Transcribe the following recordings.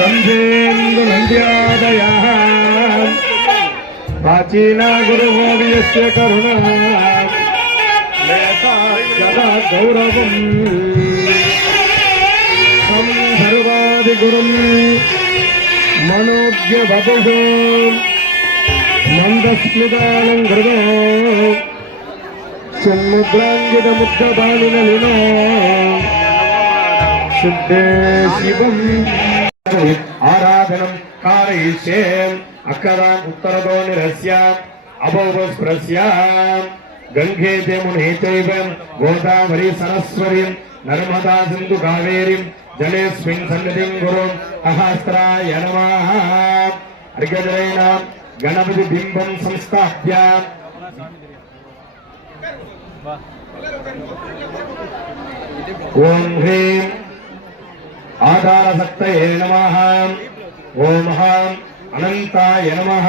संजेन्द्र नन्द्यादयः प्राचीना गुरुभोवियस्य करुणा सदा गौरवम् सर्वादिगुरुम् मनोज्ञ बभुषो मन्दस्मितानं कृतो सुमुद्राङ्गितमुग्धबालिनलिनो सिद्धे शिवम् आराधनं कारयिष्ये अकरान् उत्तरतो निरस्याम् अभवस्प्रस्याम् गंगे मुने चैव गोदावरी सरस्वतीं नर्मदा सिंधु कावेरीं जलेस्मिन् सन्निधिं गुरुं सहस्राय नमः। अर्घ्यजलेन गणपति बिंबं संस्थाप्य ओम ह्रीं आधारशक्तये नमः। ओम हं अनंताय नमः।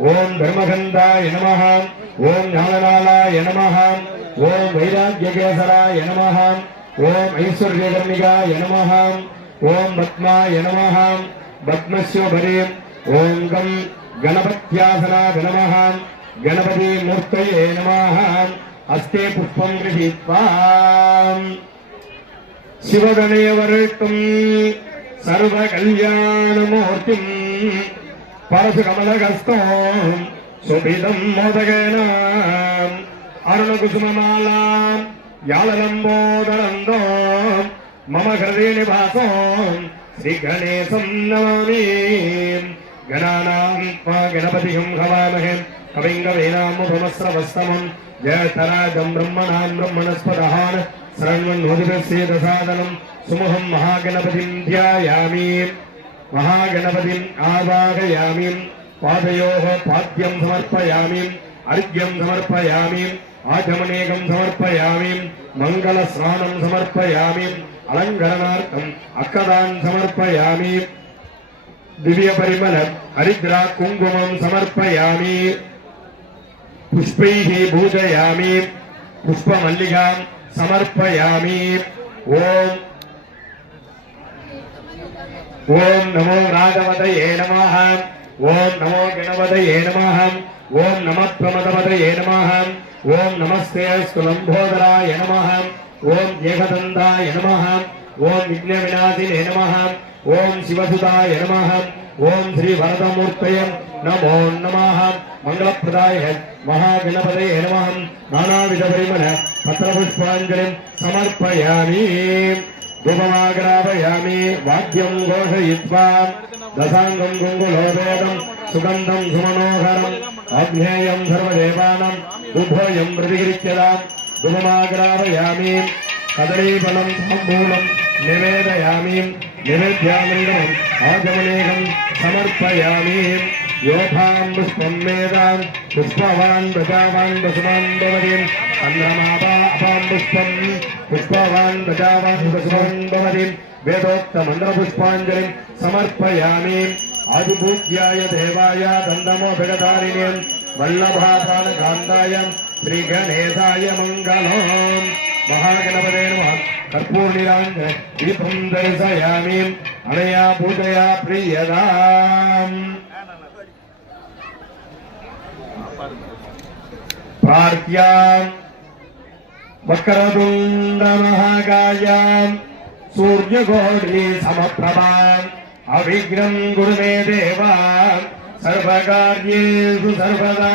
ओम धर्मगंधाय नमः। ओम ज्ञाननालाय नमः। ओम वैराग्यकेसराय नमः। ओम ऐश्वर्यकर्णिकाय नमः। ओम पद्माय नमः। पद्मस्योपरि ओम गं गणपत्यासनाय नमः। गणपति मूर्तये नमः। हस्ते पुष्पं गृहीत्वा शिवगणेवरटुं सर्वकल्याणमूर्तिं परशुकमलहस्तौ सुभिदं मोदकेन अरुणकुसुममालां याललम्बोदरन्दो मम हृदये निवासो श्रीगणेशं नमामि। गणानां त्वा गणपतिं हवामहे कविं कवीनामुपमस्रवस्तमं ज्येष्ठराजं ब्रह्मणां ब्रह्मणस्पतः शरणन्नोदितसेदसादनं सुमुहं महागणपतिं ध्यायामि। महागणपतिं आवाहयामि। पादयोः पाद्यं समर्पयामि। अर्घ्यं समर्पयामि। आचमनेकं समर्पयामि। मङ्गलस्नानं समर्पयामि। अलङ्करणार्थम् अक्षतान् समर्पयामि। दिव्यपरिमल हरिद्रा कुङ्कुमं समर्पयामि। पुष्पैः पूजयामि। पुष्पमल्लिकां समर्पयामि। ओम ओम नमो राजवतये नमः। ओम नमो गणपतये नमः। ओम नमः प्रमदपतये नमः। ओम नमस्ते स्तुलम्भोदराय नमः। ओम एकदन्ताय नमः। ओम विघ्नविनाशिने नमः। ओम शिवसुताय नमः। ओम श्री वरदमूर्तये नमो नमः। मंगलप्रदाय महागणपतये नमः। नानाविध परिमल पत्रपुष्पाञ्जलिं समर्पयामि। धूपमाग्रापयामि। वाद्यं घोषयित्वा दशाङ्गं गुङ्गुलोपेदं सुगन्धं सुमनोहरम् अग्नेयं सर्वदेवानाम् उभयं प्रतिगृह्यताम्। धूपमाग्रापयामि। कदलीफलं ताम्बूलं निवेदयामि। निवेद्यामृतम् आचमनेकं समर्पयामि। योभां पुष्पं वेदां पुष्पवान् प्रजावान् वसुमान् भवति। चन्द्रमापां पुष्पं पुष्पवान् प्रजावान् वसुमान् भवति। वेदोक्तमन्त्रपुष्पाञ्जलिं समर्पयामि। आदिपूज्याय देवाय दण्डमोदकधारिणे वल्लभापानकान्ताय श्रीगणेशाय मङ्गलम्। महागणपते नमः। कर्पूरनिराञ्जन दीपं दर्शयामि। अनया पूजया प्रीयताम्। प्रार्थ्यां वक्रतुण्डमहाकायां सूर्यकोटि समप्रभां अविघ्नं कुरु मे देव सर्वकार्येषु सर्वदा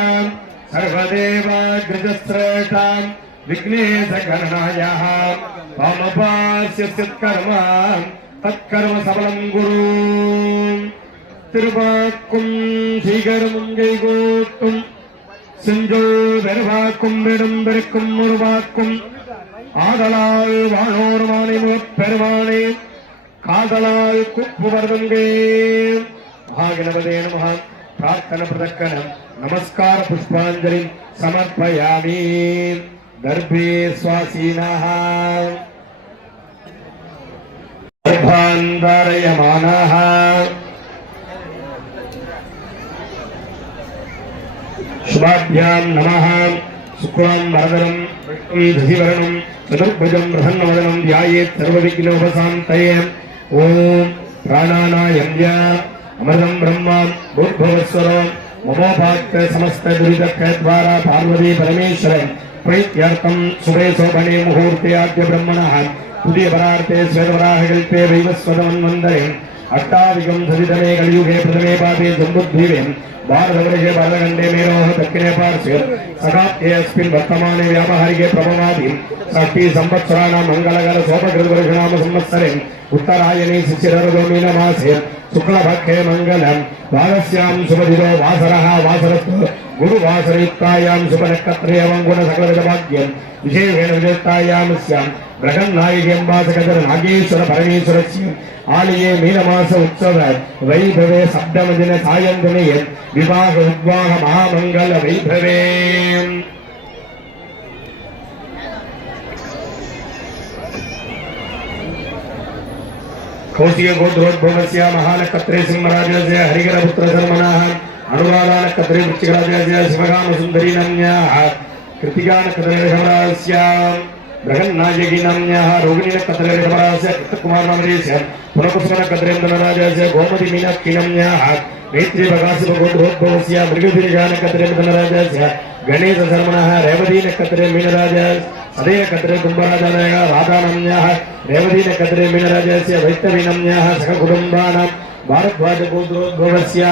सर्वदेवाग्रजश्रेष्ठां विघ्नेशकरणायः त्वमुपास्य सत्कर्म तत्कर्म सबलं कुरु। திருவாக்கும் சீகரமுங்கைகோட்டும் செஞ்சொல் பெருவாக்கும் விடும் பெருக்கும் உருவாக்கும் ஆதலால் வாழோர் மாநில பெருமானே காதலால் குப்புவர்தங்கே. மகாகணபதே நமः. प्रार्थना प्रदक्कनं नमस्कार पुष्पांजलि समर्पयामि. दर्भे स्वासीनः दर्भान्धारयमानः शुभाभ्यां नमः शुक्लां वरदं विष्णुं शशिवर्णं चतुर्भुजं प्रसन्नवदनं ध्यायेत् सर्वविघ्नोपशान्तये ओम प्राणानायम्य अमृतं ब्रह्म भूर्भुवस्वरो ममोपात्य समस्त दुरितक्षयद्वारा पार्वती परमेश्वर प्रीत्यर्थं शुभे शोभने मुहूर्ते आद्य ब्रह्मणः पुदिय परार्थे श्वेतवराहकल्पे वैवस्वतमन्वन्तरे अष्टाधिकं सवितमे कलियुगे प्रथमे पादे जम्बुद्वीपे भारतवर्षे भारतखण्डे मेरोः दक्षिणे पार्श्वे सखाप्येऽस्मिन् वर्तमाने व्यापारिके प्रभवादि षष्ठी संवत्सराणां मङ्गलकर शोभकृतवर्षनाम संवत्सरे उत्तरायणे शिशिरर्धमीनमासे शुक्लपक्षे मङ्गलम् द्वादश्यां शुभदिनो वासरः वासरस्तु गुरुवासरयुक्तायां शुभनक्षत्रे अवङ्गुणसकलविधभाग्यं विशेषेण विजयतायां स्यां बृहन्नायिकेम्बासकजर नागेश्वर परमेश्वरस्य आलये मीनमास उत्सव वैभवे सप्तमदिन सायन्तने विवाह उद्वाह महामङ्गल वैभवे कौशिक गोत्रोद्भवस्य महानक्षत्रे सिंहराजस्य हरिहरपुत्र शर्मणः अनुराधानक्षत्रे वृश्चिकराजस्य शिवकामसुन्दरी नाम्न्याः कृतिकानक्षत्रे ऋषभराजस्य बृहन्नायकी नाम्न्याः रोहिणीनक्षत्रे ऋषभराजस्य कृतकुमार नामधेयस्य पुनःपुष्पनक्षत्रे धनराजस्य गोमती मीनाक्षी नाम्न्याः मैत्री प्रकाशगोत्रोद्भवस्य मृगशीर्षानक्षत्रे धनराजस्य गणेश शर्मणः रेवतीनक्षत्रे मीनराजस्य सदयनक्षत्रे कुम्भराजाय राधानाम्न्याः रेवतीनक्षत्रे मीनराजस्य वैष्णवीनाम्न्याः सखकुटुम्बानां भारद्वाजगोत्रोद्भवस्य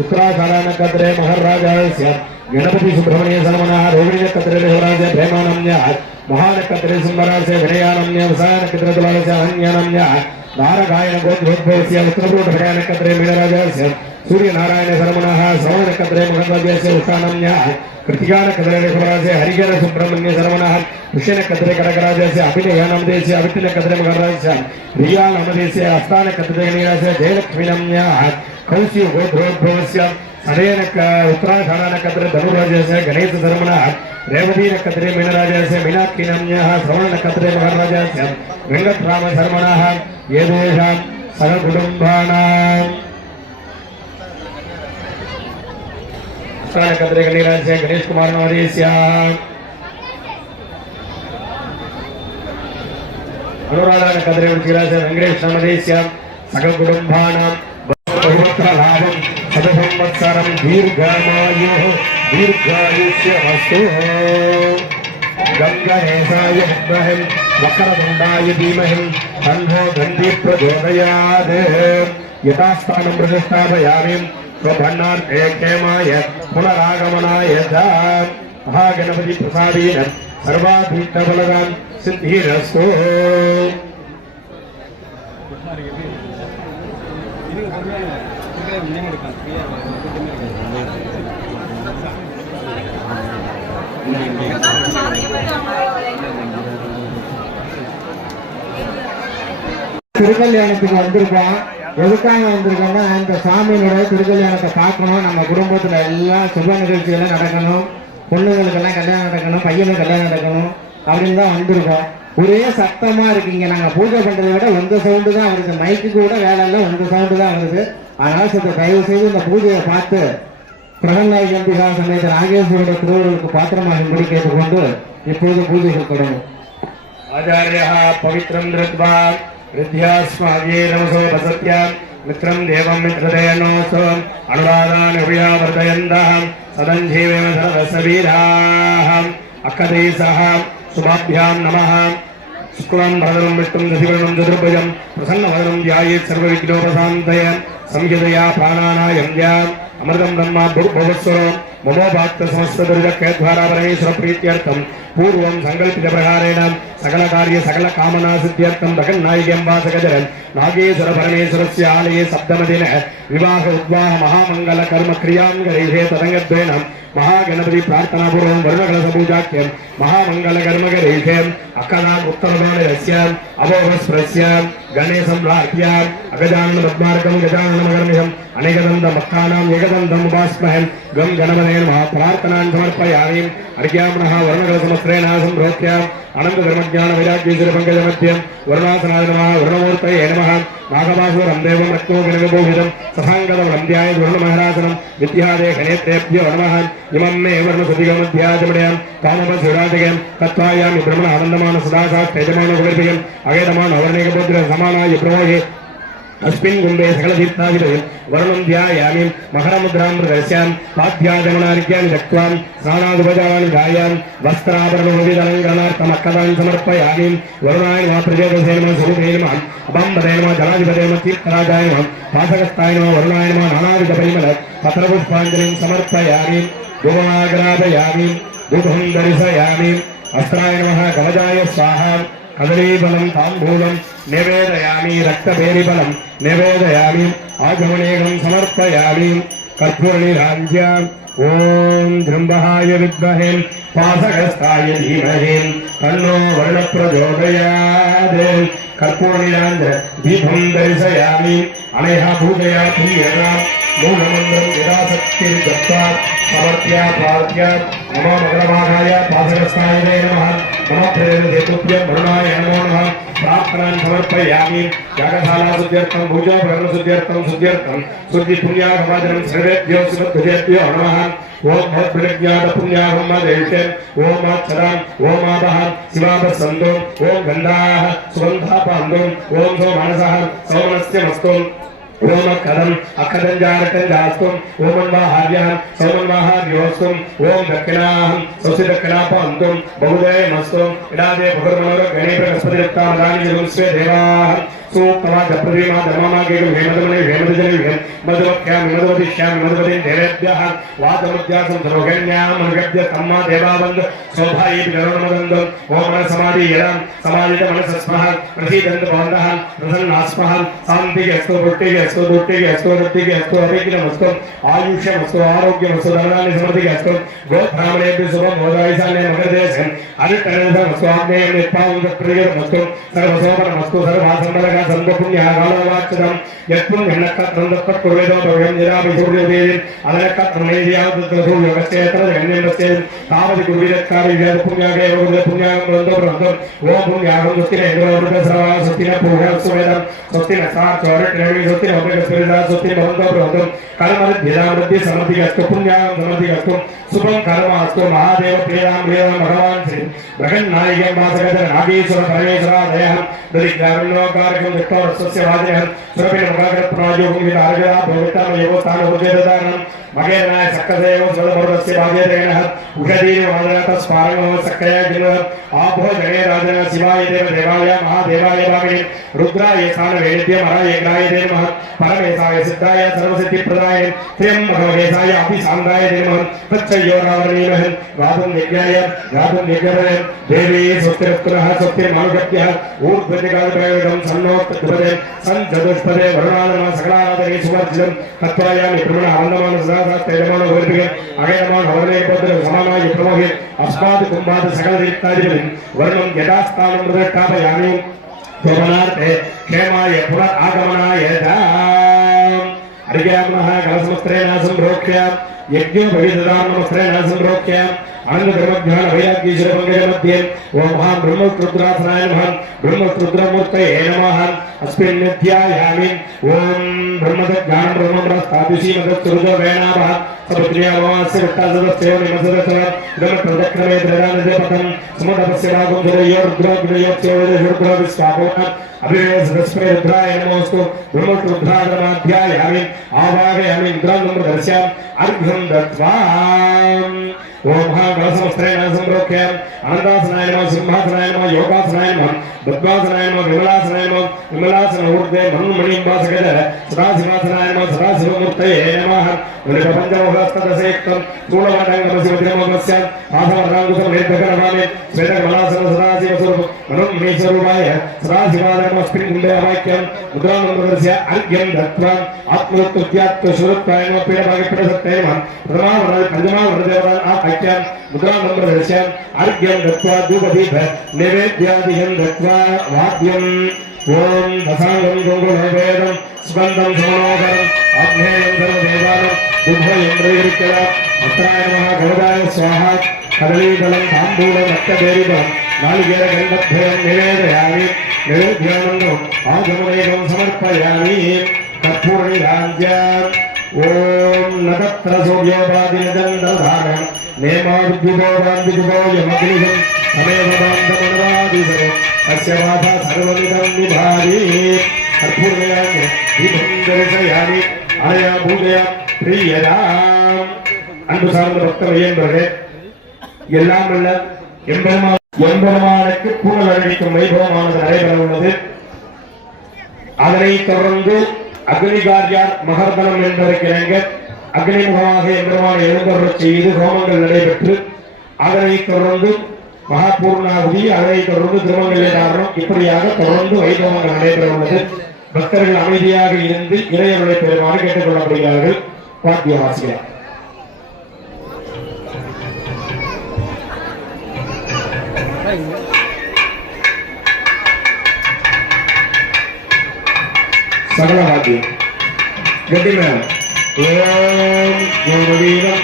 उत्तराषाढानक्षत्रे महर्राजास्य गणपति सुब्रह्मण्य शर्मणः रोहिणीनक्षत्रे ऋषभराजस्य प्रेमानाम्न्याः महानक्षत्रे सिंहराजस्य विनयानाम्न्याः वसानक्षत्रे तुलारस्य अहन्यानाम्न्याः नारगायन गोत्रोद्भवस्य उत्तरपूर्वनक्षत्रे मीनराजस्य सूर्यनारायण शर्मणः श्रवणनक्षत्रे महर्राजस्य उषानाम्न्याः कृतिकानक्षत्रे ऋषभराजस्य हरिहर सुब्रह्मण्य शर्मणः ऋष्यनक्षत्रे कनकराजस्य अभिनयानामधेयस्य अभिनक्षत्रे महर्राजस्य रियानामधेयस्य हस्तानक्षत्रे गणेशस्य जयलक्ष्मीनाम्न्याः कौशिक गोत्रोद्भवस्य सदयन उत्तराषाढानक्षत्रे धनुराजस्य गणेश शर्मणः रेवतीनक्षत्रे मीनराजस्य मीनाक्षी नाम्न्याः श्रवणनक्षत्रे महर्राजस्य वेङ्कटराम शर्मणः एतेषां सहकुटुम्बानां उत्तरानक्षत्रे गणेशस्य गणेश कुमार नामधेयस्य अनुराधानक्षत्रे वृश्चिकराजस्य वेङ्कटेश नामधेयस्य सहकुटुम्बानां बहुवक्त्रलाभं शतसंवत्सरं दीर्घमायुः दीर्घायुष्यमस्तु गङ्गणेशाय विद्महे वक्रतुण्डाय धीमहि तन्नो गन्धी प्रचोदयात् यथास्थानं प्रतिष्ठापयामि स्वभण्डार्थे क्षेमाय पुनरागमनाय च महागणपति प्रसादेन सर्वाभीष्टफलदां सिद्धिरस्तु திருக்கல்யாணத்துக்கு வந்திருக்கோம். எதுக்காக வந்திருக்கோம்னா இந்த சாமியினுடைய திருக்கல்யாணத்தை பார்க்கணும். நம்ம குடும்பத்துல எல்லாம் சுப நிகழ்ச்சிகள் நடக்கணும், பொண்ணுங்களுக்கெல்லாம் கல்யாணம் நடக்கணும், பையனுக்கு கல்யாணம் நடக்கணும் அப்படின்னு தான் வந்திருக்கோம். ஒரே சத்தமா இருக்கீங்க. நாங்க பூஜை பண்றதை விட உங்க சவுண்டு தான் வருது. மைக்கு கூட வேலை இல்லை, உங்க சவுண்டு தான் வருது. அதனால தயவு செய்து இந்த பூஜையை பார்த்து பிரகன்நாயகி அம்பிகா சமேத நாகேஸ்வரோட திருவருளுக்கு பாத்திரமாகும்படி கேட்டுக்கொண்டு இப்போது பூஜைகள் தொடங்கும். आचार्यः पवित्रं धृत्वा हृद्यास्माद्ये नमसो वसत्यां मित्रं देवं मित्रदयनोऽस्तु अनुराधान् हृदयावर्धयन्तः सदञ्जीवेम सर्वसवीराः अक्कदै सह शुभाभ्यां नमः शुक्लां भरदं विष्णुं शशिवर्णं चतुर्भुजं प्रसन्नवदनं ध्यायेत् सर्वविघ्नोपशान्तये संहितया प्राणानायम्याम् अमृतं ब्रह्मा भूर्भुवस्वरो ममोपात्त समस्त दुर्गक्षयद्वारा परमेश्वर प्रीत्यर्थं पूर्वं संकल्पित प्रकारेण सकल कार्य सकल कामना सिद्ध्यर्थं भगन्नायिकेम्बासकजर नागेश्वर परमेश्वरस्य आलये सप्तमदिने विवाह उद्वाह महामंगल कर्म क्रियां गरीहे तदंगद्वेन महागणपति प्रार्थना पूर्वं वर्णकलश पूजाख्यं महामंगल कर्म गरीहे अक्कनाम उत्तरबाणस्य अवोहस्प्रस्य गणेशं प्रार्थ्य अगजानन पद्मार्कं गजाननमगर्निशं अनेकदन्त मक्कानां एकदन्तम् उपास्महे गं गणपते ब्रह्मणे नमः प्रार्थनां समर्पयामि अर्घ्यामनः वर्णकलशमस्त्रेण सम्प्रोक्ष्य अनन्तधर्मज्ञानवैराग्यैश्वर्यपङ्कजमध्यं वर्णासनाय नमः वर्णमूर्तये नमः नागवासुरं देवं रत्नोगणगोभिदं ससाङ्गदं ध्याय वर्णमहारासनं विद्यादेहनेत्रेभ्यो नमः इमं मे वर्णसुधिगमध्याचमडयं कामपशिवराजगं तत्त्वायामि ब्रह्मण आनन्दमान सदा साक्षैजमानगुणिर्भयम् अगेदमान अवर्णिकपुत्र समानाय प्रमोहे अस्मिन् कुम्भे सकलतीर्थाभिधयं वर्णं ध्यायामि मकरमुद्रां प्रदर्श्यां पाद्याचमनार्घ्यानि दत्त्वा स्नानादुपचाराणि ध्यायां वस्त्राभरणोदितलङ्करणार्थमक्कदां समर्पयामि वरुणाय नमः प्रचोदसे नमः स्वरूपे नमः अबम्बदे नमः जलाधिपते नमः तीर्थराजाय नमः पासकस्ताय नमः वरुणाय नमः नानाविधपरिमल पत्रपुष्पाञ्जलिं समर्पयामि धूपमाग्रापयामि धूपं दर्शयामि अस्त्राय नमः कवचाय स्वाहा कदलीफलं ताम्बूलं निवेदयामि रक्तबेरिफलं निवेदयामि आगमनेकं समर्पयामि कर्पूरनिराञ्ज्याम् ॐ जृम्बहाय विद्महे पासकस्ताय धीमहि तन्नो वर्णप्रचोदयात् कर्पूरनिराञ्ज दीपं दर्शयामि अनया पूजया पुण्येन मूलमन्त्रं यदाशक्तिर्दत्त्वा समर्प्य प्रार्थ्य नमो मकरमाघाय पासकस्ताय नमः नमः प्रेरयेतुभ्यं वरुणाय नमो नमः प्रार्थनां समर्पयामि यागशाला शुद्ध्यर्थं भूजा भरणशुद्ध्यर्थं शुद्धि पुण्यागमाजनं सर्वेभ्यो शुभध्वजेभ्यो नमः ओम भद्रज्ञात पुण्याहं मदेशे ओम अक्षरां ओम आपः शिवापसन्दो ओम गन्धाः सुगन्धापान्दो ओम सोमनसः सौमनस्य मस्तु ओम अखदं जारकं जास्तुम ओम अन्वाहार्यः सौमन्वाहार्योस्तुम ओम दक्षिणाहं स्वस्ति दक्षिणापान्तुम बहुदय मस्तुम इडादे भगर्मनोर गणे बृहस्पतिदत्ता मदानि जगुंस्वे देवाः सूक्तमा जप्रदीमा धर्ममागेगं हेमदमने हेमदजने मधुवक्ष्यामि मधुवदिष्यामि मधुवदिं देवेभ्यः वादमुद्यासं सर्वगण्यां मनुगभ्य तम्मा देवावन्द शोभायै विजरणमदन्दं ओम समाधि यदां समाधित मनसस्मः प्रसीदन्त भवन्तः प्रसन्नास्मः शान्तिः अस्तु पुष्टिः अस्तु दुष्टिः अस्तु रत्तिः अस्तु अभिज्ञमस्तु आयुष्यमस्तु आरोग्यमस्तु धनानि समृद्धिः अस्तु गोब्राह्मणेभ्यः शुभं भोजायसान्ये मकरदेशं अनिष्टनेशमस्तु आग्नेयं निष्पावं तत्प्रियमस्तु सर्वशोभनमस्तु सर्वासम्बलः सर्वपुण्यकालवाच्यं यत्पुण्यनक्कत्रं दत्तकुर्वेदो भव्यं निराभिसूर्यदेवीं अनक्कत्रमेदियावद्रसूर्यगस्येतरजगन्यमस्ये तावदि कुर्वीरत्कार्यं पुण्यागे पुण्यागं ओम पुण्यागं स्वस्तिरेन्द्रवृद्धसर्वा स्वस्तिन पूर्णस्वेदं स्वस्तिन सार्चोरट्रेवि स्वस्तिन अमृतस्वेदा स्वस्तिन भवन्तो प्रवन्तो कर्मद्धिदामृद्धि समृद्धिगस्तु पुण्यागं समृद्धिगस्तु शुभं कर्मास्तु महादेव प्रियराम प्रियराम भगवान् श्री बृहन्नायकं वासगजर नागेश्वर परमेश्वरादयः दरिद्रारुण्योकारकं दत्तवरस्य वाजयः सुरभिन मकाकरप्रायोगं विदारगदा भविता योगस्थान उद्यदानं मगेरनाय सक्कदेव स्वदमर्दस्य भागेरेणः उषदीन वादनत स्मारणो सक्कया जिनः आभो जने राजन शिवाय देव देवाय महादेवाय भागे रुद्राय स्थान वेद्य मराय ग्राय नमः परमेशाय सिद्धाय सर्वसिद्धिप्रदाय त्र्यंबकेशाय अभिसान्दाय नमः तच्चयोरावरणीमः गातुं यज्ञाय देवी स्वस्तिरस्कुरः स्वस्तिर्मानुषभ्यः ऊर्ध्वदिगादप्रयोगं सन्नोत्तुपदे सञ्चतुष्पदे वरुणानमः सकलानादने सुवर्जितं तत्त्वायामि ब्रह्मण आनन्दमान सदासात्तेजमान गोर्भिः अगयमान हवर्णेपद्र समानाय प्रमोहे अस्मात् कुम्भात् सकलतीर्थादिपतिं वर्णं यथास्थानं प्रतिष्ठापयामि त्वमनार्थे क्षेमाय पुनः आगमनाय अर्घ्यामनः कलशमस्त्रेण सम्प्रोक्ष्य यज्ञो भविददानमस्त्रेण सम्प्रोक्ष्य आनन्दधर्मज्ञान वैराग्यैश्वर्यपङ्कजमध्ये ओम महां ब्रह्मरुद्रासनाय नमः ब्रह्मरुद्रमूर्तये नमः अस्मिन् ध्यायामि ओम ब्रह्मज्ञानं ब्रह्मप्रस्थापिशीमदत्सुरुजो वेणावः सपुत्र्यावास्य विट्टासदस्यो निमसदसः ब्रह्मप्रदक्रमे द्रदानदेवतं समुदपस्य भागं जलयो रुद्रोग्नयोत्स्यो विस्वापोः अभिवेशदस्मे रुद्राय नमोऽस्तु ब्रह्मरुद्रागमाध्यायामि आवाहयामि इन्द्रां दर्श्यामि अर्घ्यं दत्त्वा ओम महाकलशमस्त्रेण सम्प्रोक्ष्य आनन्दासनाय नमः सिंहासनाय नमः योगासनाय नमः पद्मासनाय नमः विमलासनाय नमः विमलासन ऊर्ध्वे मन्मणिं वासगजर सदाशिवासनाय नमः सदाशिवमूर्तये नमः पंचमोहस्तदशयुक्तं स्थूलमण्डलमशिवतिरमोहस्य आसवर्णाङ्कुशं निर्भकरमामि श्वेतकमलासन सदाशिवस्वरूपं मनोन्मेषरूपाय सदाशिवाय नमस्मिन् कुण्डे अवाक्यं मुद्रानन्दस्य अर्घ्यं दत्त्वा आत्मोत्तुत्यात्मशुरुत्वाय नमः पीडभागे पीडसत्ते नमः प्रथमावरणाय पञ्चमावरणदेवतान् आवाक्यं मुद्रानन्दस्य अर्घ्यं दत्त्वा धूपदीप नैवेद्यादिकं दत्त्वा वाद्यं ओम दशांगं गुंगुलवेदं स्कन्दं समनोकरं अग्नेयं सर्वदेवानं दुग्धयं प्रयुक्तया अत्राय नमः गौराय स्वाहा कदलीफलं ताम्बूलं रक्तबेरिफलं नालिकेरगन्धद्वयं निवेदयामि नैवेद्यानन्दम् आचमनेकं समर्पयामि कर्पूरनिराञ्जनम् ॐ न तत्र सूर्योपाधिनचन्द्रधारणं नेमाविद्युतोपान्वितो यमग्निशं तमेव बान्धमनवादिशम् अस्य वाचा सर्वमिदं विभाति कर्पूरनिराञ्जनं दीपं दर्शयामि आया पूजया प्रियदाम् அன்பு சார்ந்த பக்தமையன்பர்களே, எல்லாம் உள்ள எம்பெருமானுக்கு பூனல் அணிவிக்கும் வைபவமானது நடைபெற உள்ளது. அதனை தொடர்ந்து அக்னிகாரியார் மகர்தனம் என்பதற்கிணங்க அக்னிமுகமாக எம்பெருமானை எழுந்தருளச் செய்து ஹோமங்கள் நடைபெற்று அதனை தொடர்ந்து மகாபூர்ணாகுதி, அதனை தொடர்ந்து திருமங்கல்யாரணம், இப்படியாக தொடர்ந்து வைபவங்கள் நடைபெற உள்ளது. பக்தர்கள் அமைதியாக இருந்து இறையருளை பெறுமாறு கேட்டுக் கொள்ளப்படுகிறார்கள். வாத்தியவாசிகள் சகலவாதி கட்டிமேல் ஓம் குருவீரம்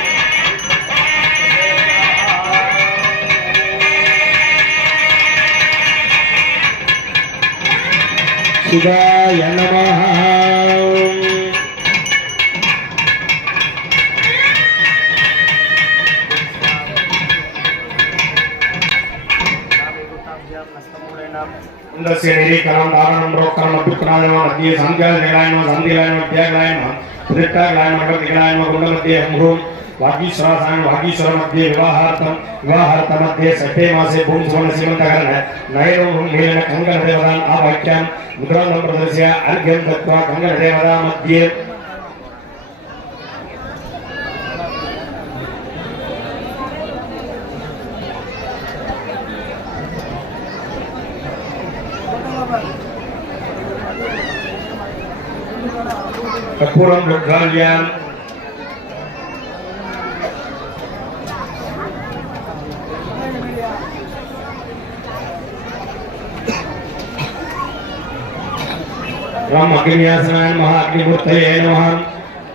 சிவாய நமஹ. கரம் தாரணம் ரோக்கரம் அப்புக்கராயம மத்திய சந்தியால் நிகழாயம சந்தியாயம தியாகலாயம புதிட்டாகலாயம கட்டிகளாயம குண்டமத்திய அம்ஹூம் वागीश्वरासायं वागीश्वर मध्ये विवाहार्थ मध्ये सठे मासे भूम सोन सीमंतकरण नयनं नीलन कंगन देवदान आवाक्यां मुद्रां प्रदर्श्य अर्घ्यं दत्त्वा कंगन देवदा मध्ये कर्पूरं लुब्धाल्यां राम अग्नियासनाय नमः अग्निमूर्तये नमः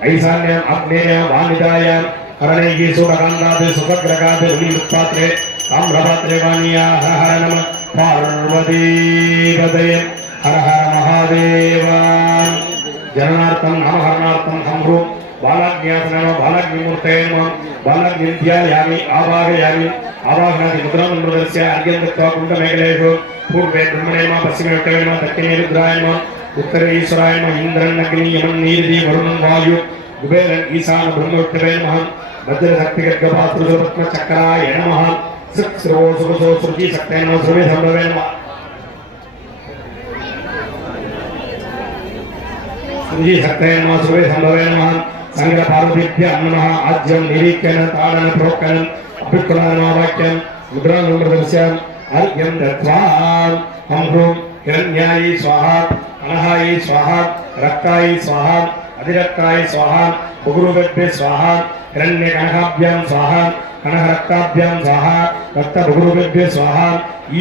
ऐशान्यम् अग्नेयं वानिदायां हरणैः सुखकान्दात् सुखग्रगात् उल्लिपात्रे ताम्रपात्रे वाणीयाः हर नमः पार्वतीपदये हर हर महादेव जननार्थं नामहरणार्थं हम्रू बालाग्न्यासनाय बालाग्निमूर्तये नमः बालाग्निध्यायामि आवाहयामि आवाहनादि मुद्रां प्रदर्श्य अर्घ्यं दत्त्वा कुण्डमेखलेषु पूर्वे ब्रह्मणे नमः पश्चिमे उत्तरे नमः दक्षिणे रुद्राय नमः उत्तरे ईश्वराय नमः इंद्रन् अग्नि यमन् नीरदि वरुणं वायु कुबेरन् ईशान ब्रह्मोत्तरे नमः वज्रशक्तिगर्गपात्रुपद्मचक्राय नमः सत्स्रो सुखसो श्रुति शक्ते नमः श्रुवे संभवे नमः श्रुति शक्ते नमः श्रुवे संभवे नमः संग्रह पार्वतीभ्यः नमः आज्यं निरीक्षण ताडन प्रोक्कन अभिक्कुलाय नमः वाक्यं मुद्रां प्रदर्श्य अर्घ्यं दत्त्वा हम्रूं हिरण्याय स्वाहा अनहाय स्वाहा रक्ताय स्वाहा अधिरक्ताय स्वाहा भुगुरुभ्ये स्वाहा हिरण्यकणकाभ्यां स्वाहा कणहरक्ताभ्यां स्वाहा रक्तभुगुरुभ्ये स्वाहा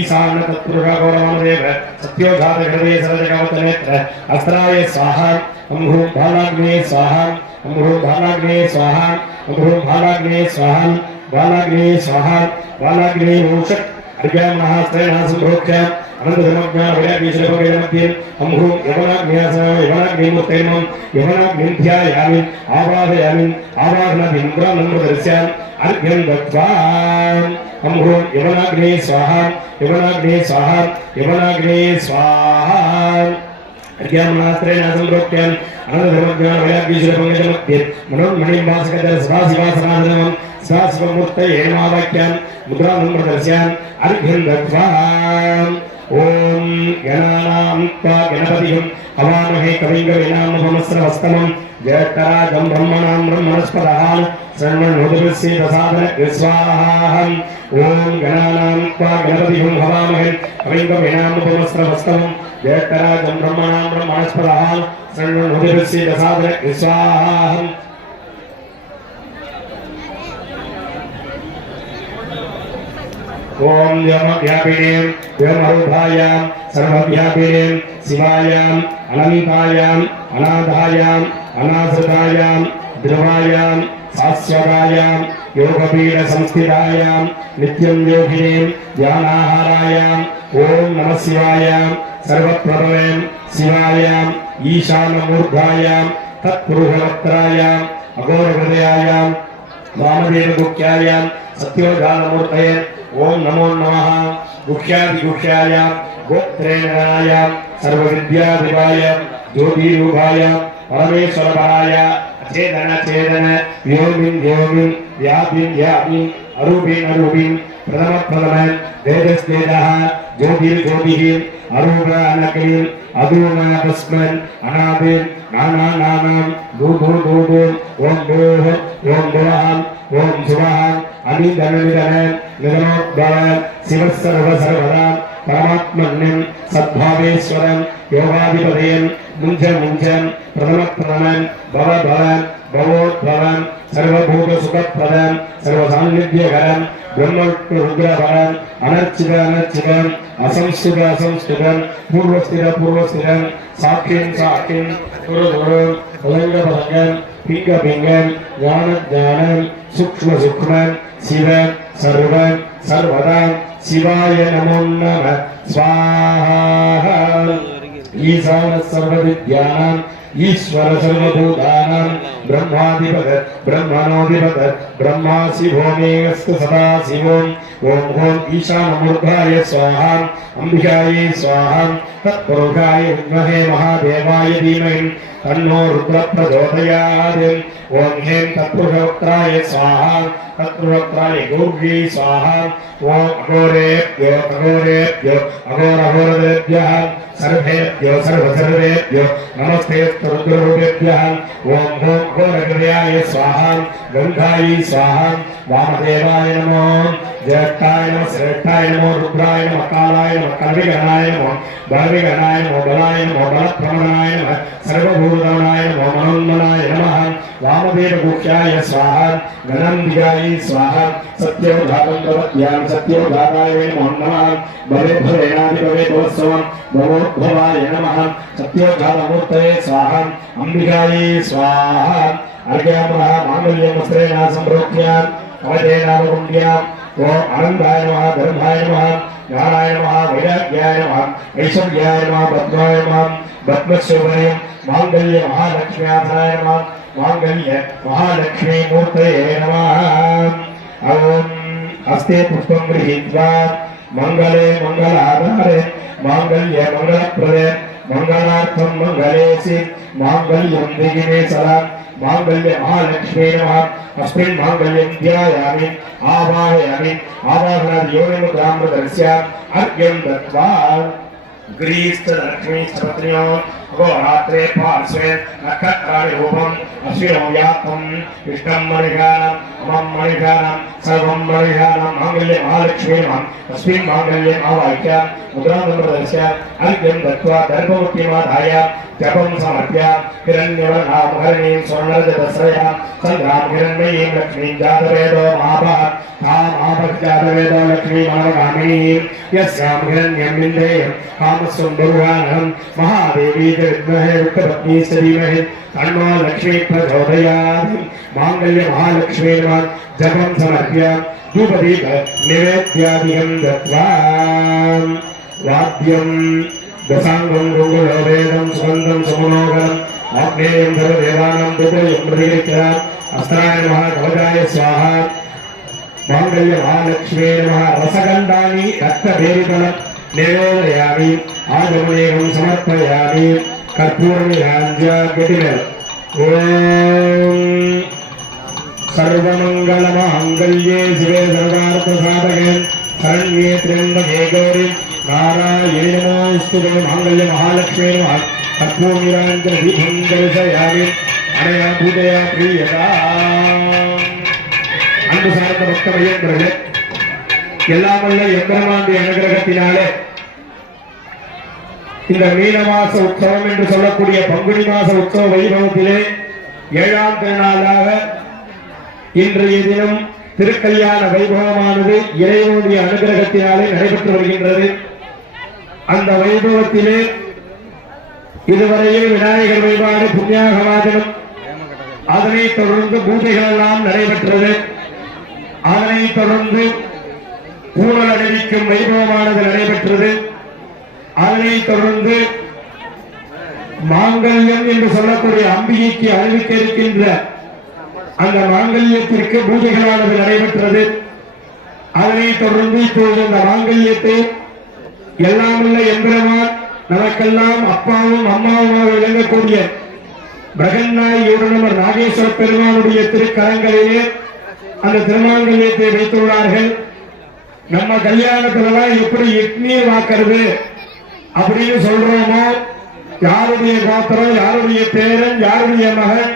ईशान तत्पुरुषगौरवामदेव सत्योजात हृदय सरजगवतनेत्र अस्त्राय स्वाहा अम्भूं बालाग्ने स्वाहा अम्भूं बालाग्ने स्वाहा अम्भूं बालाग्ने स्वाहा बालाग्ने स्वाहा बालाग्ने ऊषत् अर्घ्यां महास्त्रैणासंभोक्ष्य अनन्तधर्मज्ञान वैराग्यश्रभगणमध्ये अम्भूं यवनाग्न्यासनाय यवनाग्निमूर्तये यवनाग्निध्यायामि आवाहयामि आवाहनादि मुद्रां प्रदर्श्य अर्घ्यं दत्त्वा अम्भूं यवनाग्ने स्वाहा यवनाग्ने स्वाहा यवनाग्ने स्वाहा अर्घ्यां महास्त्रैण संप्रोक्ष्य अनन्तधर्मज्ञान वैराग्यश्रभगणमध्ये मनोन्मणिं वासकधर सदाशिवासनादनमं सदाशिवमूर्तये नमः वाक्यां मुद्रां प्रदर्श्य अर्घ्यं दत्त्वा ओम गणानां त्वा गणपतिं हवामहे कविं कवीनामुपमस्रवस्तमं ज्येष्ठराजं ब्रह्मणां ब्रह्मणस्पदः सर्वणोदृश्येदसादन स्वाहा ओम गणानां त्वा गणपतिं हवामहे कविं कवीनामुपमस्रवस्तमं ज्येष्ठराजं ब्रह्मणां ब्रह्मणस्पदः सर्वणोदृश्येदसादन स्वाहा ओम यमव्यापिनीं यमरूपायां सर्वव्यापिनीं शिवायां अनन्तायां अनाधायां अनासृतायां ध्रुवायां शाश्वतायां योगपीठ संस्थितायां नित्यं योगिनीं ध्यानाहारायां ओम नमः शिवायां सर्वप्रभवे शिवायां ईशानमूर्धायां तत्पुरुषवक्त्रायां अघोरहृदयायां वामदेवगुह्यायां सत्योजानमूर्तये ओम नमो नमः गुह्यादिगुह्याय गोत्रेणाय सर्वविद्याधिपाय ज्योतिरूपाय परमेश्वरपराय अचेतन चेतन व्योमिन् व्योमिन् व्यापिन् व्यापिन् अरूपिन् अरूपिन् प्रथम प्रथम वेदस्वेदः ज्योतिर्ज्योतिः अरूप अनकिन् अधूम तस्मन् अनादिन् नाना नानां दूधो दूधो ओम भूः ओम भुवः ओम शुभः अनिधननिधन निधनोद्भव शिवः सर्वसर्वदा परमात्मन्यं सद्भावेश्वरं योगाधिपतयं मुञ्च मुञ्चं प्रथम प्रथमं भव भव भवोद्भवं सर्वभूतसुखप्रदं सर्वसान्निध्यकरं ब्रह्मरुद्रपरं अनर्चित अनर्चितं असंस्कृत असंस्कृतं पूर्वस्थित पूर्वस्थितं साक्षिं साक्षिं गुरुगुरुं पदङ्गपदङ्गं पिङ्गपिङ्गं ज्ञानज्ञानं सूक्ष्मसूक्ष्मं शिवं सर्वं सर्वदा शिवाय नमो नमः स्वाहा ईशान सर्वविद्यानां ईश्वर सर्वभूतानां ब्रह्माधिपत ब्रह्मणोधिपत ब्रह्मा शिवो मेऽस्तु सदा शिवों ओम ओम ईशानमूर्धाय स्वाहा अंबिकायै स्वाहा तत्पुरुषाय विद्महे महादेवाय धीमहि तन्नो रुद्र प्रचोदयात् ओम हें तत्पुरुषवक्त्राय स्वाहा तत्पुरुषवक्त्राय गौर्यै स्वाहा ओम अघोरेभ्यो अघोरेभ्यो अघोरघोरदेभ्यः सर्वेभ्यो सर्वसर्वेभ्यो नमस्ते रुद्ररूपेभ्यः ओम ओम घोरहृदयाय स्वाहा गंगायै स्वाहा वामदेवाय नमो ज्येष्ठाय नमः श्रेष्ठाय नमो रुद्राय नमः कालाय नमः कलविगणाय नमः बलविगणाय नमः बलाय नमः बलप्रमणाय नमः सर्वभूतगणाय नमः मनोन्मनाय नमः वामदेवगुह्याय स्वाहा गणाम्बिकायै स्वाहा सत्योदातन्द्रवत्यां सत्योदाताय नमो नमः भवे भवेनाधिभवे भवस्वं भवोद्भवाय नमः सत्योदातमूर्तये स्वाहा अंबिकायै स्वाहा अर्घ्यामः माङ्गल्यमस्त्रेण सम्प्रोक्ष्य अवधेनावकुण्ड्यां ओम आनन्दाय नमः धर्माय नमः ज्ञानाय नमः वैराग्याय नमः ऐश्वर्याय नमः पद्माय नमः पद्मशोभने माङ्गल्य महालक्ष्म्यार्थाय नमः माङ्गल्य महालक्ष्मी मूर्तये नमः ओम हस्ते पुष्पं गृहीत्वा मंगले मंगलाधारे माङ्गल्य मंगलप्रदे मंगलार्थं मंगलेसि माङ्गल्यं दिगिने सदा माङ्गल्य महालक्ष्मी नमः अस्मिन् माङ्गल्यं ध्यायामि आवाहयामि आवाहनात् योनिमुद्रां प्रदर्श्य अर्घ्यं दत्त्वा ग्रीष्टलक्ष्मी सपत्न्यो अहोरात्रे पार्श्वे नक्षत्राणि रूपम् अश्विनो व्याप्तम् इष्टं मणिघानम् अमं मणिघानम् सर्वं मणिघानम् माङ्गल्य महालक्ष्मी नमः अस्मिन् माङ्गल्यम् आवाह्य मुद्रां प्रदर्श्य अर्घ्यं दत्त्वा दर्भमुट्टिमादाय जपं समर्प्य हिरण्यवर्णामहरणीं स्वर्णरजतस्रया सन्द्रां हिरण्मयीं लक्ष्मीं जातवेदो महाभः ताम् आपज्जातवेदो लक्ष्मीं मानगामिनीं यस्यां हिरण्यं विन्देयं कामस्वं बहुवाहनं महादेवी च विद्महे रुक्कपत्नी च धीमहि तन्नो लक्ष्मी प्रचोदयात् माङ्गल्य महालक्ष्मी नमः जपं समर्प्य धूपदीप नैवेद्यादिकं दत्त्वा वाद्यं दशांगं गुंगुलो वेदं सुगंधं सुमनोहरम् आग्नेयं सर्वदेवानां दुर्गयं प्रतिगृह्य अस्त्राय नमः कवचाय स्वाहा माङ्गल्य महालक्ष्मी नमः रसगन्धानि रक्तभेरितलं निवेदयामि आगमनेकं समर्पयामि कर्पूरनिराञ्जनगतिमेल ओम सर्वमङ्गलमाङ्गल्ये शिवे सर्वार्थसाधके शरण्ये त्र्यम्बके गौरी नारायणे नमोस्तुते माङ्गल्य महालक्ष्मी नमः कर्पूरनिराञ्जनदीपं दर्शयामि अनया पूजया प्रीयता அன்பு சார்ந்த பக்தமையர்களே எல்லாம் வல்ல எம்பெருமானுடைய அனுகிரகத்தினாலே இந்த மீன மாச உற்சவம் என்று சொல்லக்கூடிய பங்குனி மாச உற்சவ வைபவத்திலே 7ஆம் திருநாளாக இன்றைய தினம் திருக்கல்யாண வைபவமானது இறைவனுடைய அனுகிரகத்தினாலே நடைபெற்று வருகின்றது. அந்த வைபவத்திலே இதுவரையில் விநாயகர் வழிபாடு புண்ணியாகவாதனம் அதனைத் தொடர்ந்து பூஜைகள் எல்லாம் நடைபெற்றது. அதனைத் தொடர்ந்து பூணல் அணிவிக்கும் வைபவமானது நடைபெற்றது. அதனைத் தொடர்ந்து மாங்கல்யம் என்று சொல்லக்கூடிய அம்பிகைக்கு அறிவிக்க இருக்கின்ற அந்த மாங்கல்யத்திற்கு பூஜைகளானது நடைபெற்றது. அதனைத் தொடர்ந்து இப்போது அந்த மாங்கல்யத்தை எல்லாமுள்ள எம்பெருமான் நமக்கெல்லாம் அப்பாவும் அம்மாவுமாக விளங்கக்கூடிய பிரகன்னாயுடனும் நாகேஸ்வர பெருமானுடைய திருக்கரங்களிலே அந்த திருமாங்கல்யத்தை வைத்துள்ளார்கள். நம்ம கல்யாணத்துலாம் எப்படி இட்னீர் வாக்கிறது அப்படின்னு சொல்றோமோ, யாருடைய கோத்திரம், யாருடைய பேரன், யாருடைய மகன்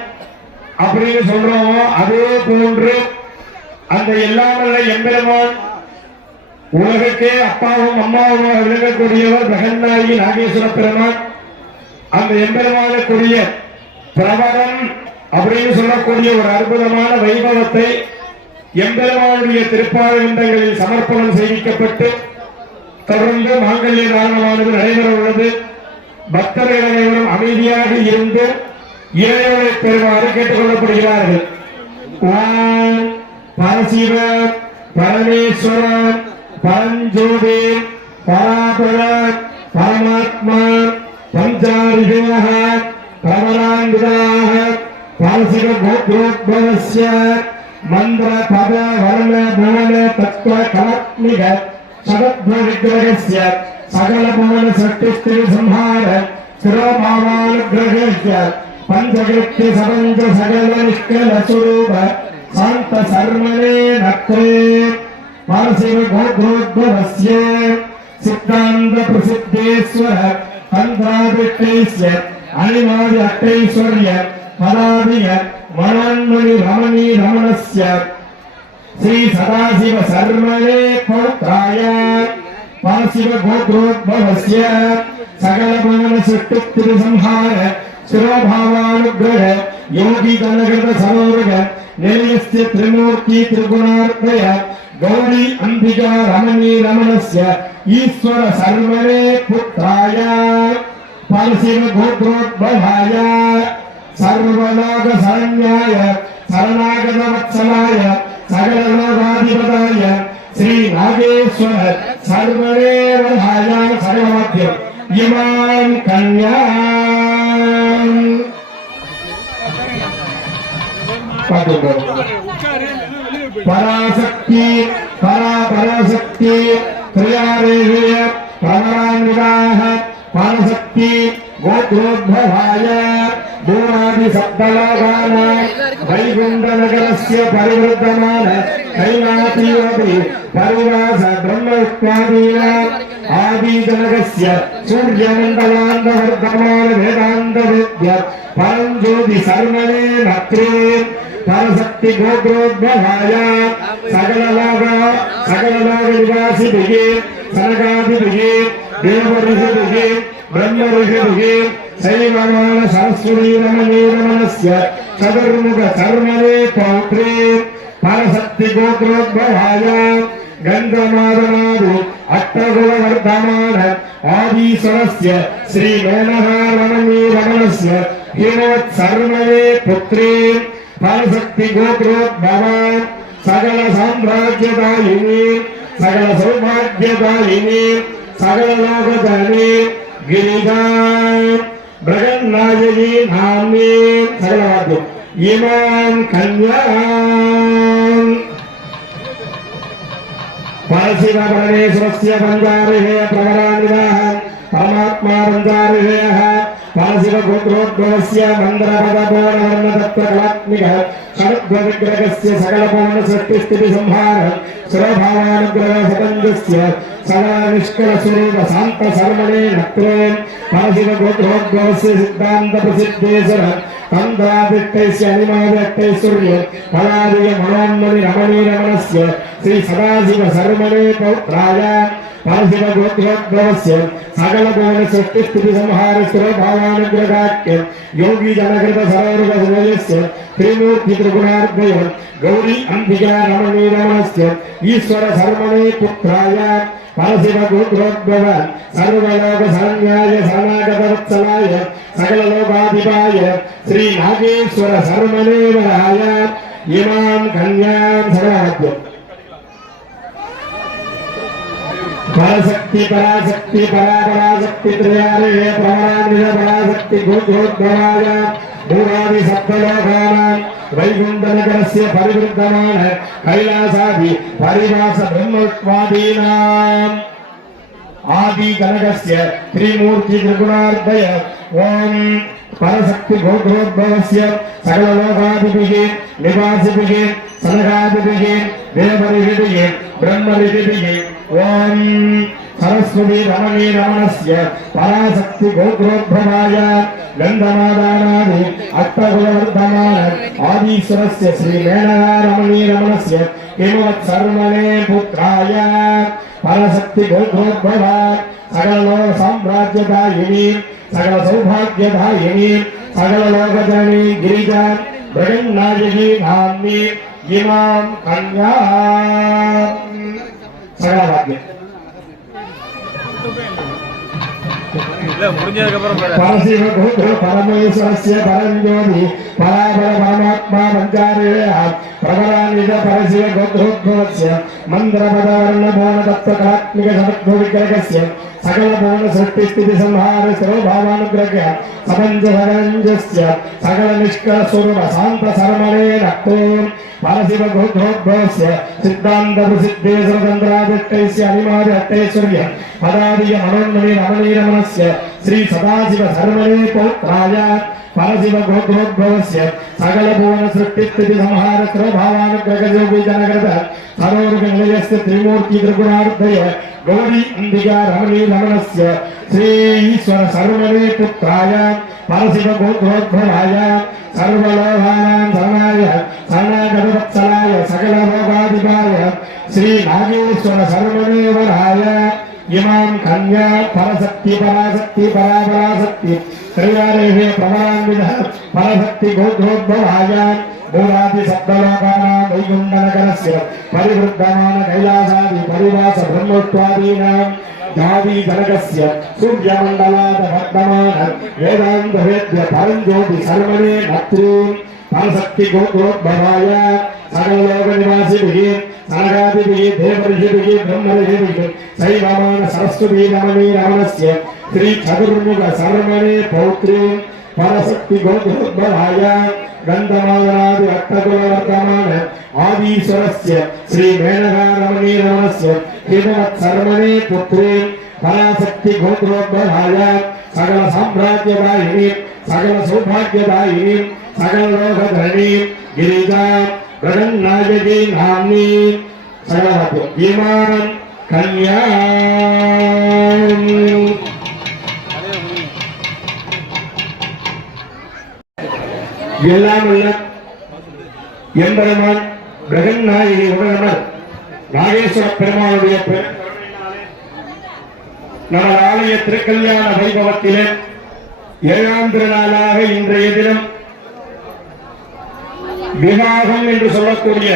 அப்படின்னு சொல்றோமோ, அதே போன்று அந்த எல்லாமல்ல எம்பெருமான் உலகுக்கே அப்பாவும் அம்மாவுமாக விளங்கக்கூடியவர் பிரகன்னாயி நாகேஸ்வர பெருமான். அந்த எம்பெருமானுக்குரிய பிரபலம் அப்படின்னு சொல்லக்கூடிய ஒரு அற்புதமான வைபவத்தை எம்பெருமானுடைய திருப்பாதங்களில் சமர்ப்பணம் செய்விக்கப்பட்டு தொடர்ந்து மாங்கல்ய தாரணமானது நடைபெற உள்ளது. பக்தர்கள் அனைவரும் அமைதியாக இருந்து இறைவனை பெறுமாறு கேட்டுக் கொள்ளப்படுகிறார்கள். ஓம் பரசிவ பரமேஸ்வர பரஞ்சோதி பராபர பரமாத்மா பஞ்சாரிகேய பிரமராங்கிதாக பரசிவ கோத்ரோத்பவஸ்ய மந்திர பத வர்ண புவன தத்துவ கலாத்மிக சகத்வ விக்கிரகஸ்ய சகல புவன சக்திஸ்திரி சம்ஹார சிரோபாவானுக்கிரகஸ்ய பஞ்சகிருத்திய சபஞ்ச சகல நிஷ்கல சுரூப சாந்த சர்மனே நக்ரே பரசிவ கோத்ரோத்பவஸ்ய சித்தாந்த பிரசித்தேஸ்வர தந்திராதிஷ்டைஸ்ய அனிமாதி அட்டைஸ்வர்ய பதாதிய மனோன்மணி ரமணி ரமணஸ்ய ஸ்ரீ சதாசிவ சர்மனே பௌத்ராய பரசிவ கோத்ரோத்பவஸ்ய சகல புவன சிருஷ்டி சம்ஹார சிரோபாவானுக்கிரக யோகி கனகிருத சரோருக நிலையஸ்ய திரிமூர்த்தி திரிகுணார்த்தய கௌரி அம்பிகா ரமணி ரமணஸ்ய ஈஸ்வர சர்வரே புத்ராய பரசிவ கோத்ரோத்பவாய சர்வலோக சரண்யாய சரணாகத வத்சலாய சகலலோகாதிபதாய ஸ்ரீ நாகேஸ்வர சர்வரே வதாய சர்வமத்யம் இமான் கன்யா பராசக்தி பராசக்தி திரியாரேய பரமான்விதாக பரசக்தி கோத்ரோத்பவாய பூமாதி சப்தலோகான வைகுண்ட நகரஸ்ய பரிவர்த்தமான கைலாசீவதி பரிவாச பிரம்மோத்பாதீன ஆதி ஜனகஸ்ய சூர்யமண்டலாந்தவர்த்தமான வேதாந்த வித்ய பரஞ்சோதி சர்மனே நக்ரே பரசக்தி கோத்ரோத்பவாய சகலலோக நிவாசிபிகே சனகாதிபிகே தேவரிஷிபிகே பிரம்மரிஷிபிகே சைவமான சரஸ்வதி ரமணே ரமணஸ்ய சதுர்முக சர்மனே பௌத்ரே பரசக்தி கோத்ரோத்பவாய கந்தமாதனாது அட்டகுல வர்த்தமான ஆதீஸ்வரஸ்ய ஸ்ரீ நோனஹா ரமணீ ரமணஸ்ய ஹேமவத் சர்மனே புத்ரே பரசக்தி கோத்ரோத்பவான் சகல சாம்ராஜ்யதாயினி சகல சௌபாகியதாயினி சகல லோகதானி கிரிகான் பிரகன்னாயகி நாமே சகலவாக்கியம் இமான் கன்யான் பரசிவ பரமேஸ்வரஸ்ய பஞ்சாரிஹே பிரவராநிதாஹ பரமாத்மா பஞ்சாரிஹேயः பரசிவ கோத்ரோத்பவஸ்ய மந்திரபத போனவர்ண தத்துவ கலாத்மிக ஷட்த்வ விக்கிரகஸ்ய சகல பூர்ண சிருஷ்டி ஸ்திதி சம்ஹார சிரோபாவானுக்கிரக சபஞ்சஸ்ய சகல நிஷ்கல சுரூப சாந்த சர்மணே நக்ரே பரசிவ கோத்ரோத்பவஸ்ய சித்தாந்த பிரசித்தேஸ்வர தந்திராதிஷ்டைஸ்ய அனிமாதி அட்டைஸ்வர்ய பலாதிய மனோன்மணி ரமணீ ரமணஸ்ய ஸ்ரீ சதாசிவ சர்மணே பௌத்ராய பரசிவ கோத்ரோத்பவஸ்ய சகல புவன சிருஷ்டி ஸ்திதி சம்ஹார சிரோபாவானுக்கிரகாக்ய யோகி ஜனகிருத சரோருக நிலையஸ்ய திரிமூர்த்தி திரிகுணார்த்தய கௌரி அம்பிகா ரமணீ ரமணஸ்ய ஈஸ்வர சர்மணே புத்ராய பரசிவ கோத்ரோத்பவ சர்வலோக சரண்யாய சரணாகதவத்சலாய சகலலோகாதிபாய ஸ்ரீ நாகேஸ்வர சர்வமனேவராய இமாம் கன்யாம் சரணாத்யம் பராசக்தி பராசக்தி பராபராசக்தி திரியாரே பிரமாணித பராசக்தி கோத்ரோத்பவாய பூராதி சப்தலோகானாம் வைகுண்டநகரஸ்ய பரிவருத்தமான கைலாசாதி பரிவாச பிரம்மத்வாதீனாம் ஆதி கனகஸ்ய திரிமூர்த்தி திரிகுணார்த்தய ஓம் பரசக்தி கோத்ரோத்பவஸ்ய சகலலோகாதிபிகி நிவாசிபிகி சனகாதிபிகி தேவரிபிகி பிரம்மரிபிகி ஓம் सरस्वती रमणी रमणस्य पराशक्ति गोत्रोद्भवाय गंधमादानादि अष्टकुलवर्धमान आदीश्वरस्य श्री मेनका रमणी रमणस्य हिमवत् सर्वमने पुत्राय पराशक्ति गोत्रोद्भवा सकल लोक साम्राज्यदायिनी सकल सौभाग्यदायिनी सकल लोकजननी गिरिजा ब्रह्मनायकी नाम्नी इमां कन्या सकल भाग्य परशिव गोत्र परमेश्वरस्य परंज्योति परापर परमात्मा पंचारेय प्रवरानिज परशिव गोत्रोद्भवस्य मंत्रपदवर्ण भुवन तत्त्वकलात्मिक शतद्विग्रहस्य सकल भुवन सृष्टि स्थिति संहार सर्वभावानुग्रह सपंच भगंजस्य सकल निष्कल स्वरूप शांत सरमणे नक्तो परशिव गोत्रोद्भवस्य सिद्धांत प्रसिद्धे स्वतंत्रादिष्टैस्य अनिमादिष्टैश्वर्य पदादिय मनोन्मणि रमणी रमणस्य श्री सदाशिव सर्वणे पौत्राय परशिव गोत्रोद्भवस्य सकल भुवन सृष्टि स्थिति संहार सर्वभावानुग्रह योगीजनकृत सरोरुग निलयस्य त्रिमूर्ति त्रिगुणार्धय गौरी अंबिका रमणी रमणस्य श्री ईश्वर सर्वणे पुत्राय परशिव गोत्रोद्भवाय सर्वलोकानां शरणाय शरणागतवत्सलाय सकल लोकाधिपाय श्री नागेश्वर सर्वमेवराय इमां कन्या परशक्ति पराशक्ति परापराशक्ति त्रयारेः प्रमाणान्वित परशक्ति गोत्रोद्भवाय मूलादि सप्तलोकानां वैकुण्ठनगरस्य परिवृद्धमान कैलासादि परिवास ब्रह्मत्वादीनां जाति जनकस्य सूर्यमण्डलाद वर्धमान वेदान्त वेद्य परञ्ज्योति सर्वणे नत्रि परशक्ति गोत्रोद्भवाय सकल लोक निवासिभिः सनकादिभिः देवऋषिभिः ब्रह्मऋषिभिः शैवमान सरस्वती रमणी रमणस्य श्री चतुर्मुख सर्वणे पौत्री परशक्ति गोत्रोद्भवाय गंधमादनादि अष्टकुलवर्धमान आदीश्वरस्य श्री मेनका रमणी रमणस्य हिमवत् सर्वणे पुत्री पराशक्ति गोत्रोद्भवाय सकल साम्राज्यदायिनी सकल सौभाग्यदायिनी सकल लोकधरणी गिरिजा ब्रह्मनायकी नाम्नी सकल इमां कन्या எல்லாம் உள்ள எம்பெருமான் பிரகன்நாயகி உடனமர் நாகேஸ்வர பெருமானுடைய நமது ஆலய திருக்கல்யாண வைபவத்திலே 7ஆம் திருநாளாக இன்றைய தினம் விவாகம் என்று சொல்லக்கூடிய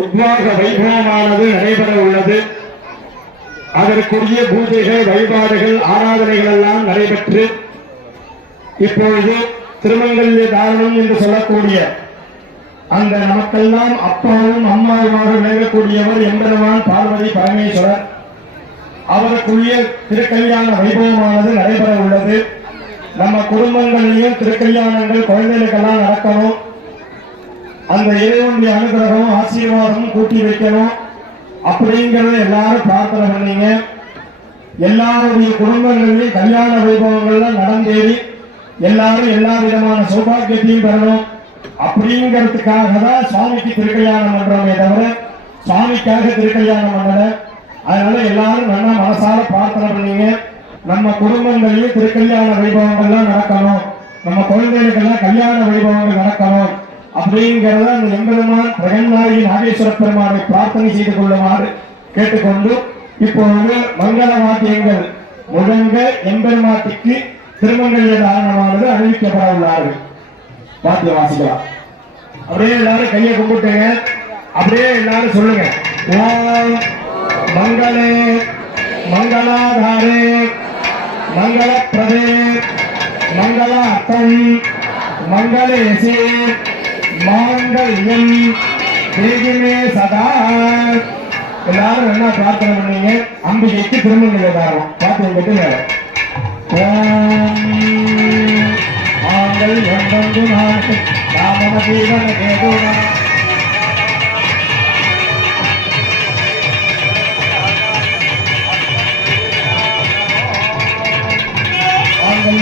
உத்வாக வைபவமானது நடைபெற உள்ளது. அதற்குரிய பூஜைகள் வழிபாடுகள் ஆராதனைகள் எல்லாம் நடைபெற்று இப்பொழுது திருமங்கல்ய தாரணம் என்று சொல்லக்கூடிய அந்த நமக்கெல்லாம் அப்பாவும் அம்மாவுமாக விளங்கக்கூடியவர் எம்பெருமான் பார்வதி பரமேஸ்வரர். அவருக்குரிய திருக்கல்யாண வைபவமானது நடைபெற உள்ளது. நம்ம குடும்பங்களிலும் திருக்கல்யாணங்கள் குழந்தைகளுக்கெல்லாம் நடக்கணும். அந்த இறைவனுடைய அனுகிரகம் ஆசீர்வாதமும் கூட்டி வைக்கணும் அப்படிங்கறத எல்லாரும் பிரார்த்தனை பண்ணீங்க. எல்லாருடைய குடும்பங்களிலும் கல்யாண வைபவங்கள்லாம் நடந்தேறி எல்லாரும் எல்லா விதமான சௌபாகியத்தையும் பெறணும் அப்படிங்கிறதுக்காக தான் சுவாமிக்கு திருக்கல்யாணம் பண்றோமே தவிர சுவாமிக்காக திருக்கல்யாணம் பண்ணல. அதனால எல்லாரும் நல்லா மனசால பிரார்த்தனை பண்ணீங்க. நம்ம குடும்பங்களிலும் திருக்கல்யாண வைபவங்கள்லாம் நடக்கணும், நம்ம குழந்தைகளுக்கெல்லாம் கல்யாண வைபவங்கள் நடக்கணும் அப்படிங்கிறத அந்த எம்பெருமான் பிரகன்நாயகி நாகேஸ்வர பெருமானை பிரார்த்தனை செய்து கொள்ளுமாறு கேட்டுக்கொண்டு இப்பொழுது மங்கள வாத்தியங்கள் முழங்க எம்பெருமாட்டிக்கு திருமங்கல்ய தாரணமானது அறிவிக்கப்பட உள்ளார்கள். வாத்தியம் வாசிக்கலாம். அப்படியே எல்லாரும் கையை கும்பிட்டுங்க. அப்படியே எல்லாரும் சொல்லுங்க, ஓம் மங்களே मंगलाधारे मंगलप्रदे मंगलार्थं मंगलेशे मांगल्यं देहिमे सदा எல்லாரும் என்ன பிரார்த்தனை பண்ணீங்க அம்பிகைக்கு திருமணம் தாரம் பார்த்து வந்துட்டு ஓம் ஆங்கள் ஒன்று நாட்டு ராமன ஜீவன கேதுனா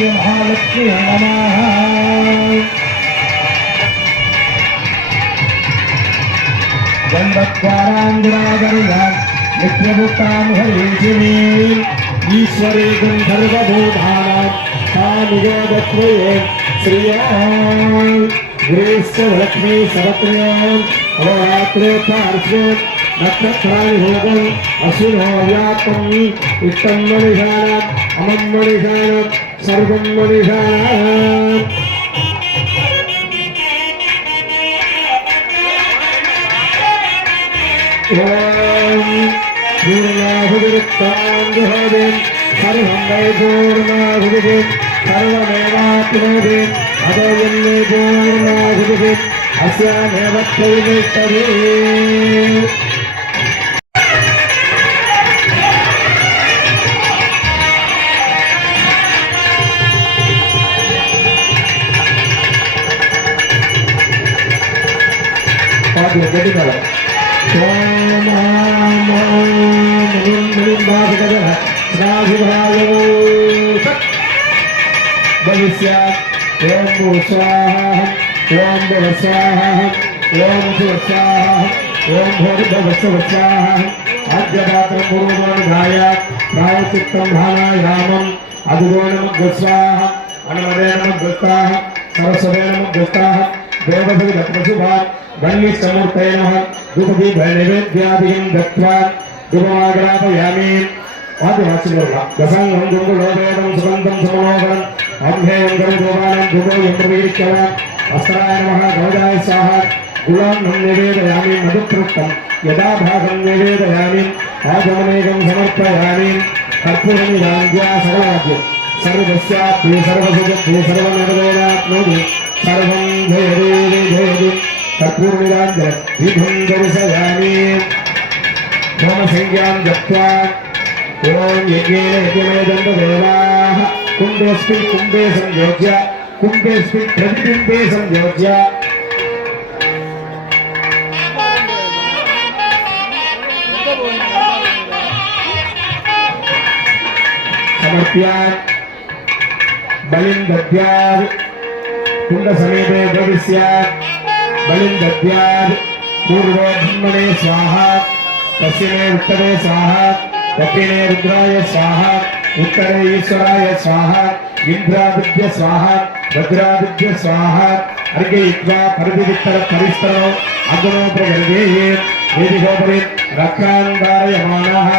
महालक्ष्मी नमः गंधद्वारांगुरागरियां नित्यभूतां हरीशिनी ईश्वरी गंधर्वभूतानां सानुगोदत्वये श्रियां ग्रीष्मलक्ष्मी सरत्र्यां अवरात्रे पार्श्वे नक्षत्राणि भोगम् अश्विनो व्याप्तम् इष्टं मणिषाणाम् अमं मणिषाणाम् सर्वं मणिषाणाम् ॐ पूर्णाहुतिरुक्तां जुहोतिं सर्वं वै पूर्णाहुतिं सर्वमेवाप्नोति अतो यन्मे पूर्णाहुतिम् अस्यामेव प्रविष्टति भविष्य ओम स्वाहा ओम स्वाहा ओम स्वाहा ओम भूर्भुवस्वाहा आद्यदात्रं पूर्वमानुधाय प्रायश्चित्तं भानायामम् अदुगोणं स्वाहा अनमदे नमः स्वाहा सरस्वते नमः स्वाहा देवभूत प्रसुभा गण्य समूर्तये नमः धूपदीप नैवेद्यादिकं दत्त्वा धूपमाग्रापयामि आदिवासिनोर्वा दशांगं गुरुलोभेदं सुगन्धं समलोभनं अभ्ययं गरुडोपानं धूपो यन्त्रवीरिक्यवान् अस्त्राय नमः गौदाय स्वाहा गुलान्नं निवेदयामि मधुपृष्टं यदा भागं निवेदयामि आगमनेकं समर्पयामि कर्पूरनिरान्त्या सर्वराज्यं सर्वस्याप्ति सर्वसुखप्ति सर्वनिर्वेदाप्नोति सर्वं जयदेवी जयदि कर्पूरनिरान्त्य विभं दर्शयामि होमसंज्ञां जप्त्वा ॐ यज्ञेन यज्ञमेदन्तदेवाः कुम्भेऽस्मिन् कुम्भे संयोज्य कुम्भेऽस्मिन् प्रतिबिम्बे संयोज्य समर्प्य बलिं दद्यात् कुण्डसमीपे भविष्यात् बलिं दद्यात् पूर्वे ब्रह्मणे स्वाहा पश्चिमे उत्तरे स्वाहा दक्षिणे रुद्राय स्वाहा उत्तरे ईश्वराय स्वाहा इंद्रादित्य स्वाहा भद्रादित्य स्वाहा अर्घयित्वा परिदित्तर परिस्तरो अग्नो प्रगर्भेये वेदिकोपरि रक्तान्धारयमानः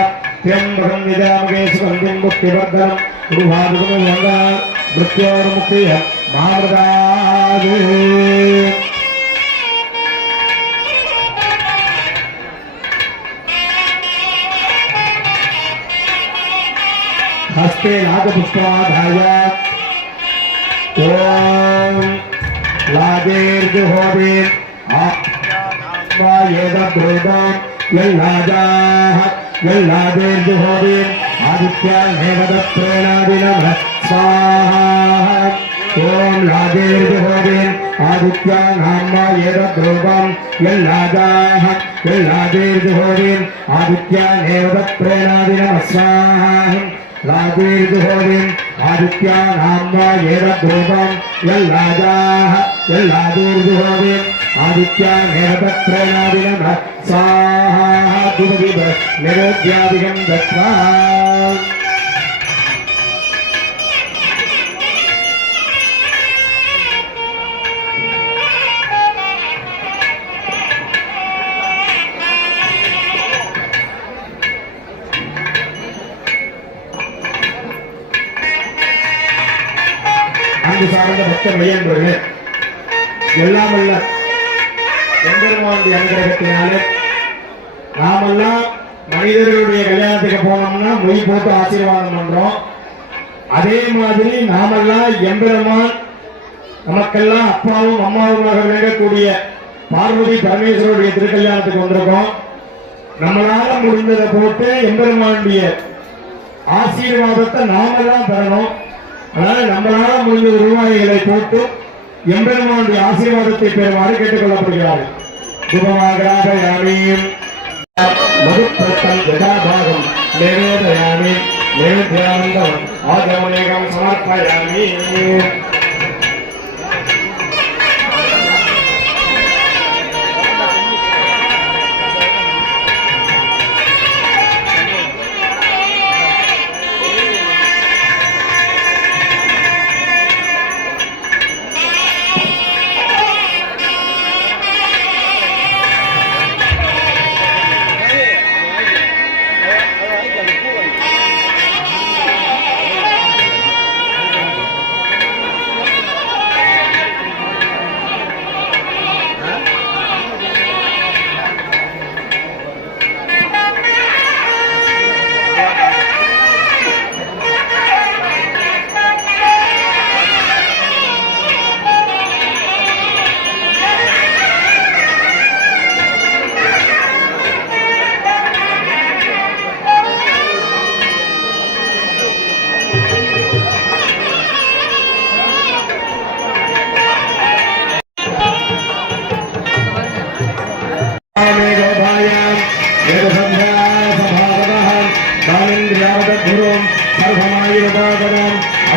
त्र्यम्बकं यजामहे सुगन्धिं मुक्तिवर्धनं गुरुभागं वन्दना मृत्योर्मुक्तिः महामृगात् हस्ते नागपुष्पाधाय ॐ लाजेर्जुहोदे आत्मायेदब्रूदं यल्लाजाः यल्लाजेर्जुहोदे आदित्यान्नेवदप्रेणादिनमः स्वाहा ॐ लाजेर्जुहोदे आदित्यान्नाम्नायेदब्रूदं यल्लाजाः यल्लाजेर्जुहोदे आदित्यान्नेवदप्रेणादिनमः स्वाहा लादीर्जुहोदिं आदित्यानाम्ना येदद्रूपं यल्लाजाः यल्लादीर्जुहोदिं आदित्यानेवदत्रेणादिनमः स्वाहा धूपदीप नैवेद्यादिकं दत्त्वा சார்ந்த பக்த மையன்பர்களே எல்லாமல்ல எம்பெருமானுடைய அனுகிரகத்தினாலே நாமெல்லாம் மனிதர்களுடைய கல்யாணத்துக்கு போனோம்னா மொய் போட்டு ஆசீர்வாதம் பண்றோம். அதே மாதிரி நாமெல்லாம் எம்பெருமான் நமக்கெல்லாம் அப்பாவும் அம்மாவுமாக விளங்கக்கூடிய பார்வதி பரமேஸ்வருடைய திருக்கல்யாணத்துக்கு வந்திருக்கோம். நம்மளால முடிந்ததை போட்டு எம்பெருமானுடைய ஆசீர்வாதத்தை நாமெல்லாம் பெறணும். அதனால நம்மளால முடிந்த ரூபாய்களை போட்டு எம்பெருமானுடைய ஆசீர்வாதத்தை பெறுமாறு கேட்டுக் கொள்ளப்படுகிறார்கள். சுபமாகராபயாமீம் மதுப்பிரத்தம் யதாபாகம் நிவேதயாமி நிவேத்யானந்தம் ஆகமனேகம் சமர்ப்பயாமி.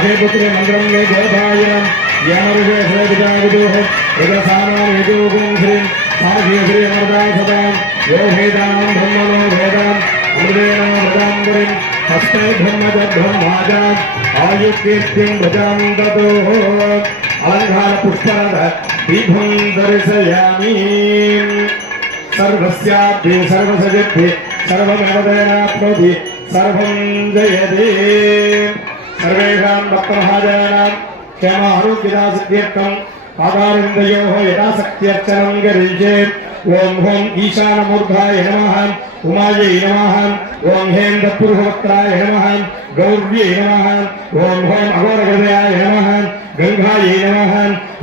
अभयपुत्रे मंगलम मे गोधायनम यामरुषे श्रेयपिताविदुः यदसानां यदुगुं श्रीं सारथी श्री अमृतां सदां यो वेदां ब्रह्मणो वेदां अमृतेन मृतां हस्ते ब्रह्मजब्रह्माजाम् आयुकीर्तिं भजां ततो अलङ्कार पुष्परथ दीपं दर्शयामि सर्वस्याभि सर्वसजिभ्यि सर्वमेव तेनाप्नोति सर्वं जयति सर्वेषां भक्तमहाजनानां क्षेम आरोग्यदासिद्ध्यर्थं पादारविन्दयोः यथाशक्त्यर्चनं करिष्ये। ओम ह्रौं ईशानमूर्धाय नमः उमायै नमः ओम हें दत्पुरुषवक्त्राय नमः गौर्यै नमः ओम ह्रौं अघोरहृदयाय नमः गंगायै नमः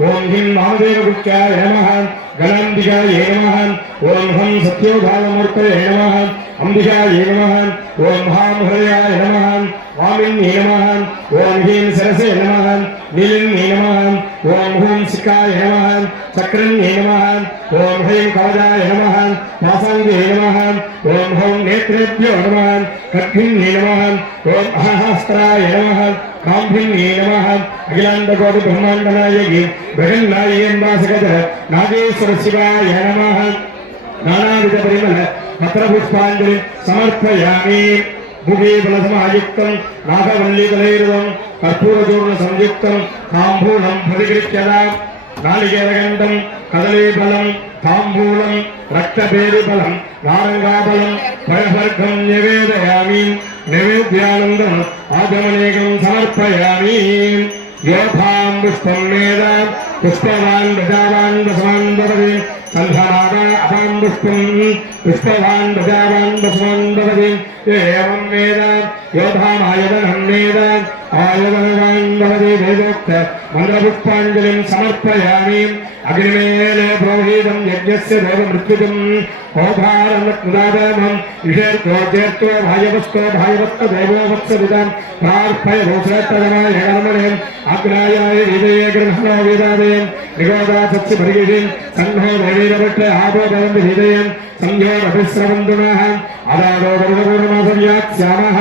ओम ह्रीं वामदेवगुप्त्याय नमः गणाम्बिकायै नमः ओम ह्रौं सत्योभावमूर्तये नमः अंबिकायै नमः ओम हां हृदयाय नमः वामिन्यै नमः ओम ह्रीं सरसे नमः नीलिन्यै नमः ओम ह्रौं सिकाय नमः चक्रन्यै नमः ओम ह्रीं कवचाय नमः वासङ्गे नमः ओम ह्रौं नेत्रेभ्यो नमः कट्भिन्यै नमः ओम अहस्त्राय नमः काम्भिन्यै नमः अखिलाण्डकोटि ब्रह्माण्डनायकि बृहन्नायेन्द्रासगत नागेश्वर शिवाय नमः नानाविध परिमल पत्रपुष्पाञ्जलि समर्पयामि। मुखे फलसमायुक्तं नागवल्लीफलैर्वं कर्पूरचूर्ण संयुक्तं ताम्बूलं प्रतिगृह्यतां नालिकेरगण्डं कदलीफलं ताम्बूलं रक्तपेरिफलं नारङ्गाफलं फलवर्गं निवेदयामि। नैवेद्यानन्दम् आगमनेकं समर्पयामि। योधां पुष्पं वेद पुष्पवान् प्रजावान् दशवान् भवति सन्धनागा अपां पुष्पं पुष्पवान् प्रजावान् दशवान् भवति एवं वेद योधामायतनं वेद आयतनवान् भवति वेदोक्त मन्त्रपुष्पाञ्जलिं समर्पयामि। अग्निमेले प्रोहितं यज्ञस्य देवमृत्युजं ओधारमत्मुदादामं ईशेर्गोचेर्तो भायवस्तो भायवत्त देवोवत्सविदं प्रार्थयभूषेत्तगमाय कर्मणे अग्नायाय हृदये गृह्णो वेदादयं निगोदा सत्स्यपरिगिषिं सन्नो देवीरभट्टे आपो भवन्ति हृदयं संयोरभिस्रवन्तुनः अदादो गरुडपूर्णमासव्याक्ष्यामः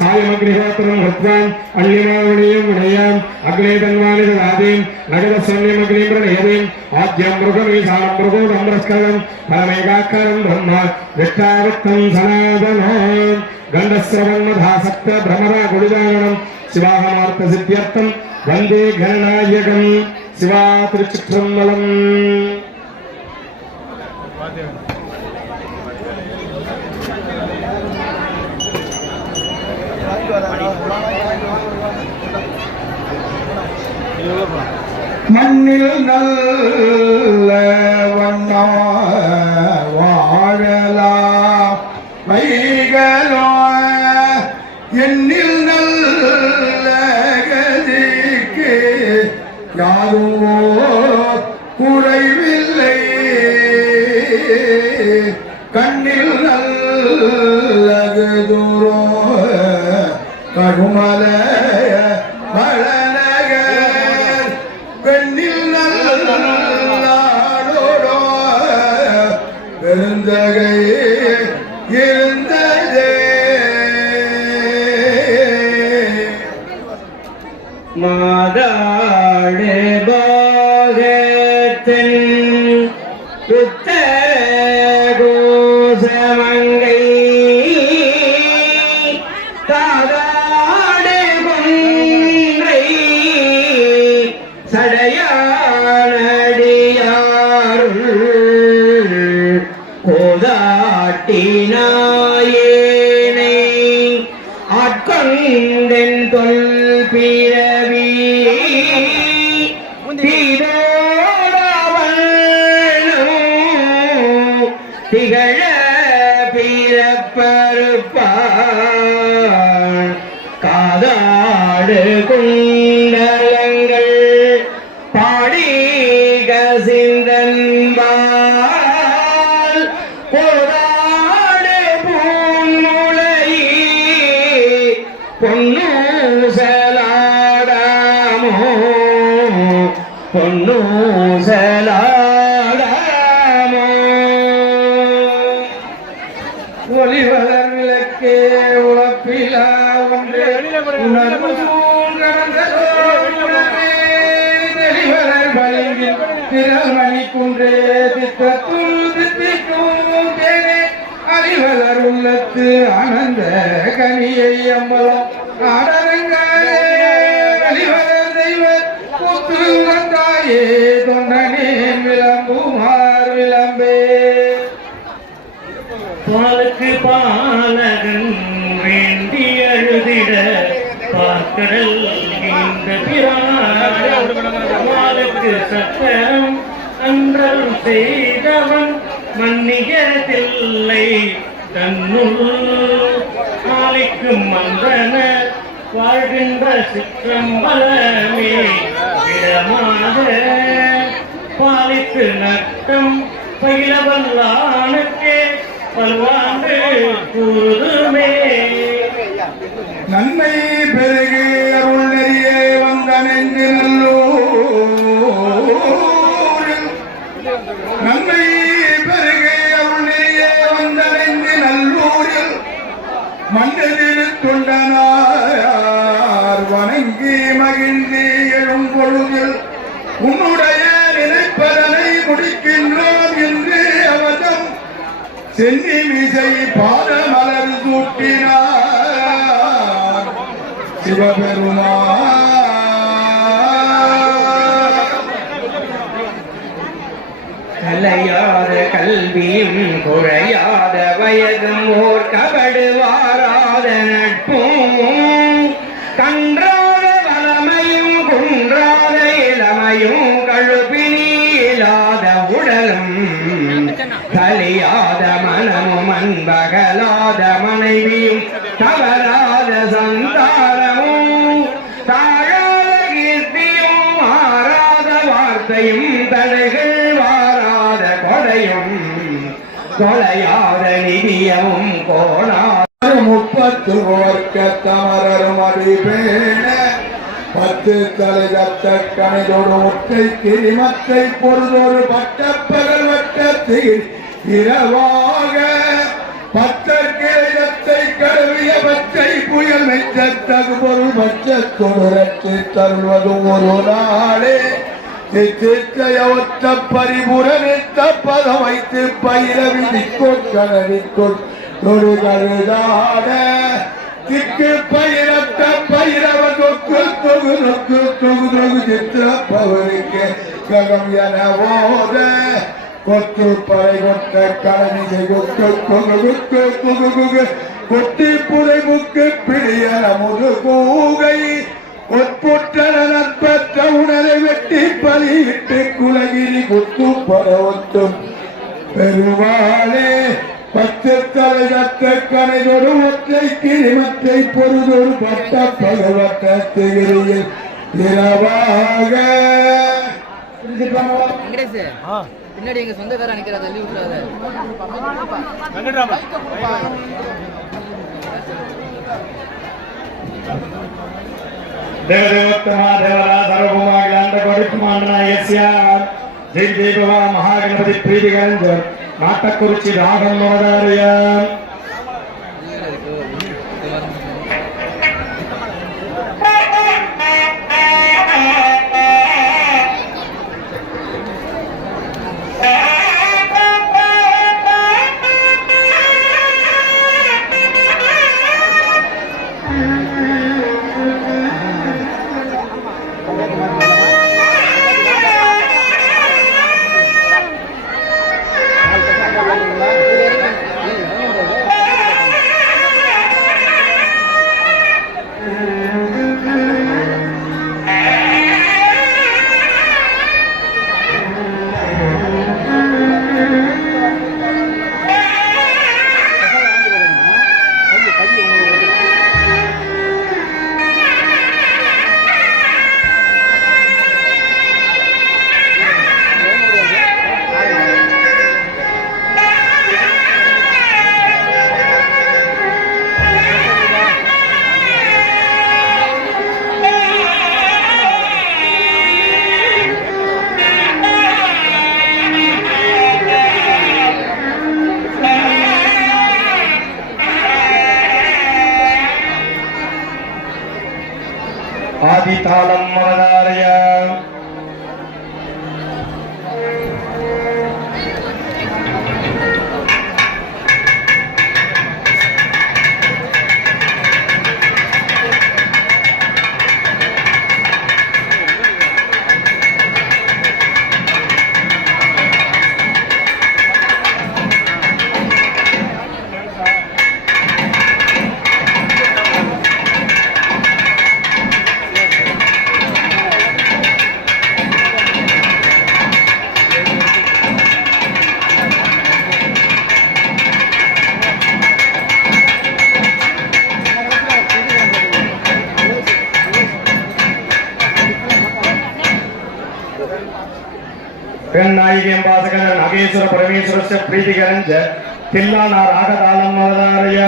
सायमग्निहोत्रं हृत्वान् अण्यमावणीयं विनयाम् अग्नेतन्वानि ददातिं नगदस्वन्यमग्निं प्रणयतिम् आद्यं मृगमीशानं मृगोदम्रस्करं परमेकाकारं ब्रह्म विष्टावृत्तं सनातनो गण्डस्रवन्मधासक्त भ्रमरा गुडिदाननं शिवाहमार्थसिद्ध्यर्थं वन्दे गणनायकं शिवा तिरुचित्रम्बलम्। மண்ணில் நல்ல வண்ணம் வாழலாம் வைக கண்ணில் நல்லது தூரோ கழுமல மலநகர் பெண்ணில் நல்லாடோடோ பெருந்தகை இருந்ததே மாதாடு போகத்தின் உத்தகோசமங்கை தாதாடு கொன்றை சடையானடியாருள் கோதாட்டினாயேனை ஆட்கொண்டென் தொல் பிறவி திகழ பிறப்பருப்பான் காதாடு குண்டலங்கள் பாடி கசிந்தன்பால் கோதாடு பூங்குழை பொன்னூசலாடாமோ பொன்னூசலாடாமோ ஒளிவளர் விளக்கே உழப்பிலா ஒன்று தெளிவளர் பளிங்கில் திரள்மணி குன்றே தித்தத்துள் தித்திக்கும் தேனே அறிவலர் உள்ளத்து ஆனந்த கனியை அம்பலம் ஆடரங்காயே அறிவலர் தெய்வ கூத்து வந்தாயே தொண்டனே விளம்புமார் விளம்பே பாலுக்கு பாலகன் வேண்டி அழுதிட பார்க்கடல் இந்த பிரானுக்கு சக்கரம் அன்றல் செய்தவன் மன்னியதில்லை தன்னுள் நாளைக்கும் மந்தன வாழ்கின்ற சிற்றம்பலமே இடமாக பாலித்து நட்டம் பயிலவல்லானுக்கே பல்வாண்டு கூறுமே நன்மை பெருகி அருள் நெறியே வந்த நெஞ்சு நல்லூரில் நன்மை பெருகி அருள் நெறியே வந்த நெஞ்சு நல்லூரில் மன்னரில் தொண்டனார் வணங்கி மகிழ்ந்து எழும் பொழுதில் உன்னுடைய நினைப்பதனை முடிக்கின்றோம் என்று அவதம் சென்னி மிசை பாதமலர் சூட்டினார் சிவபெருமான் கலையாத கல்வியும் குறையாத வயதும் ஓர் கபடு வாராத நட்பும் கன்றாத வளமையும் குன்றாத இளமையும் கழுப்பினியில்லாத உடலும் கலியாத மனமும் அன்பகலாத மனைவியும் தவறாத சந்தானமும் தாழாத கீர்த்தியும் மாறாத வார்த்தையும் தடைகள் வாராத கொடையும் கொலையாத நிதியமும் கோணாத முப்பத்து ஓர்க்க தமரரும் அடிபேண பத்து தலை தத்த கணிதொரு முட்டை கிரிமத்தை பொருதொரு பட்டப்பகல் வட்டத்தில் இரவாக பத்தற்கேதத்தை கழுவிய பச்சை புயல் மெச்சத்தகு பொருள் பச்சத்தொடரத்தை தருவது ஒரு நாளே சித்தைய ஒத்த பரிபுரணித்த பதம் வைத்து பயிரவி திக்கொற்கணிக்கொள் ஒரு கருதாட திக்கு பயிரத்த பயிரவ தொக்கு தொகு நொக்கு தொகு தொகு சித்திரப்பவருக்கு ககம் என ஓத கொத்து பறை கொட்ட கலனிசை கொக்கு கொகு குக்கு குகு குகு கொட்டி புதை முக்கு பிடியன முது கூகை ஒற்புற்றன நற்பற்ற உணரை வெட்டி பலியிட்டு குலகிரி குத்து பரவத்தும் பெருமாளே பத்து தலை தத்த கனைதொரு ஒற்றை கிரிமத்தை பொருதொரு பட்ட பகவத்திகிரியில் இரவாக பின்னாடி எங்க சொந்தக்கார நினைக்கிற தள்ளி விட்டுறாத. देवदेवोत्तमा देवरा सर्वभौमाखिलांड कोटिप्रमाणनायस्य जय जय बाबा महागणपति प्रीतिगंज नाटकुरुचि राघव महोदय आदितालम महोदय नायिके वासकन नागेश्वर परमेश्वर से प्रीतिकरंज तिल्लाना रागतालम महोदय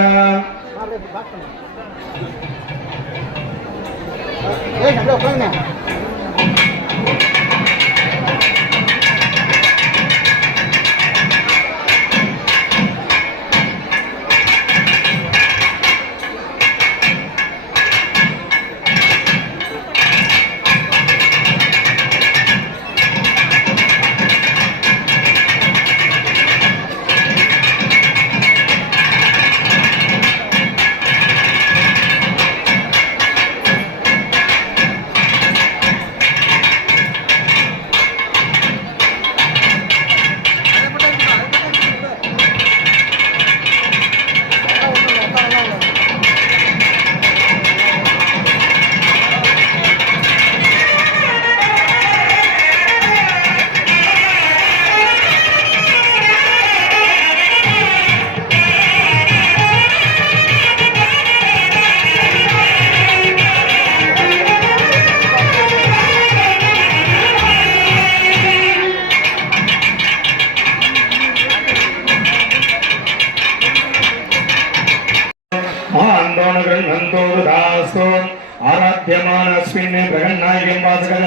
आराध्यमानस्मिन् बृहन्नायकं वासकं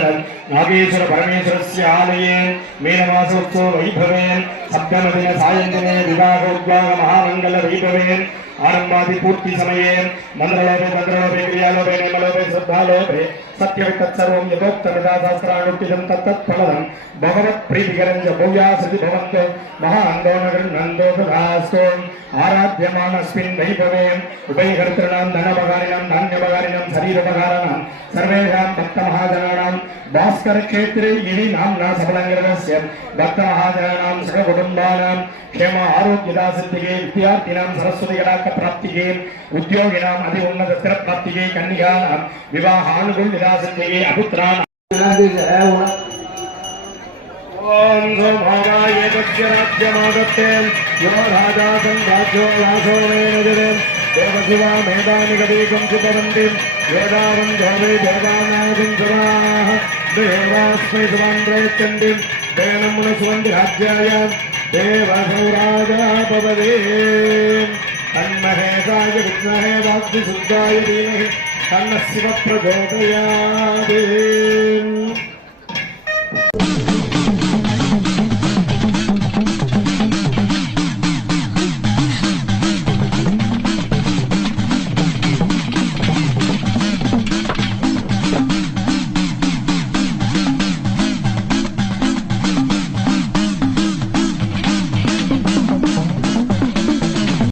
नागेश्वर परमेश्वरस्य आलये मीनमासोत्सव वैभवे सप्तमदिन सायंदिने विवाहोद्वाग महामंगल वैभवे आरंभादि पूर्ति समये मंत्रलोपे तंत्रलोपे क्रियालोपे नियमलोपे श्रद्धालोपे सत्यवितत्सर्वं यथोक्तमदा शास्त्रानुष्ठितं तत्तत्फलदं भगवत् प्रीतिकरञ्च भूयासति भवन्तु महाअन्दोनगृह्णन्दो तथास्तु आराध्यमानस्मिन् वैभवे उभयकर्तॄणां धनमगारिणां धान्यमगारिणां शरीरमगारिणां सर्वेषां भक्तमहाजनानां भास्करक्षेत्रे इति नाम्ना सबलङ्गरस्य भक्तमहाजनानां सककुटुम्बानां क्षेम आरोग्यदासिद्धिगे विद्यार्थिनां सरस्वतीकटाक्षप्राप्तिगे उद्योगिनाम् अति उन्नत स्थिरप्राप्तिगे कन्यकानां विवाहानुकूल्यदासिद्धिगे अपुत्राणां ओम सौभागाय तस्य राज्यमागत्ते यो राजा संराज्यो रासो मेनजरे देवशिवा मेधानि गतीकं चितवन्ति वेदावं जवे देवानागं सदाः देवास्मै सुवान् प्रयच्छन्ति तेनं सुवन्दिराज्याय देवसौराजा भवते तन्महेशाय विद्महे वाग्विशुद्धाय धीमहि तन्नः शिवः प्रचोदयात्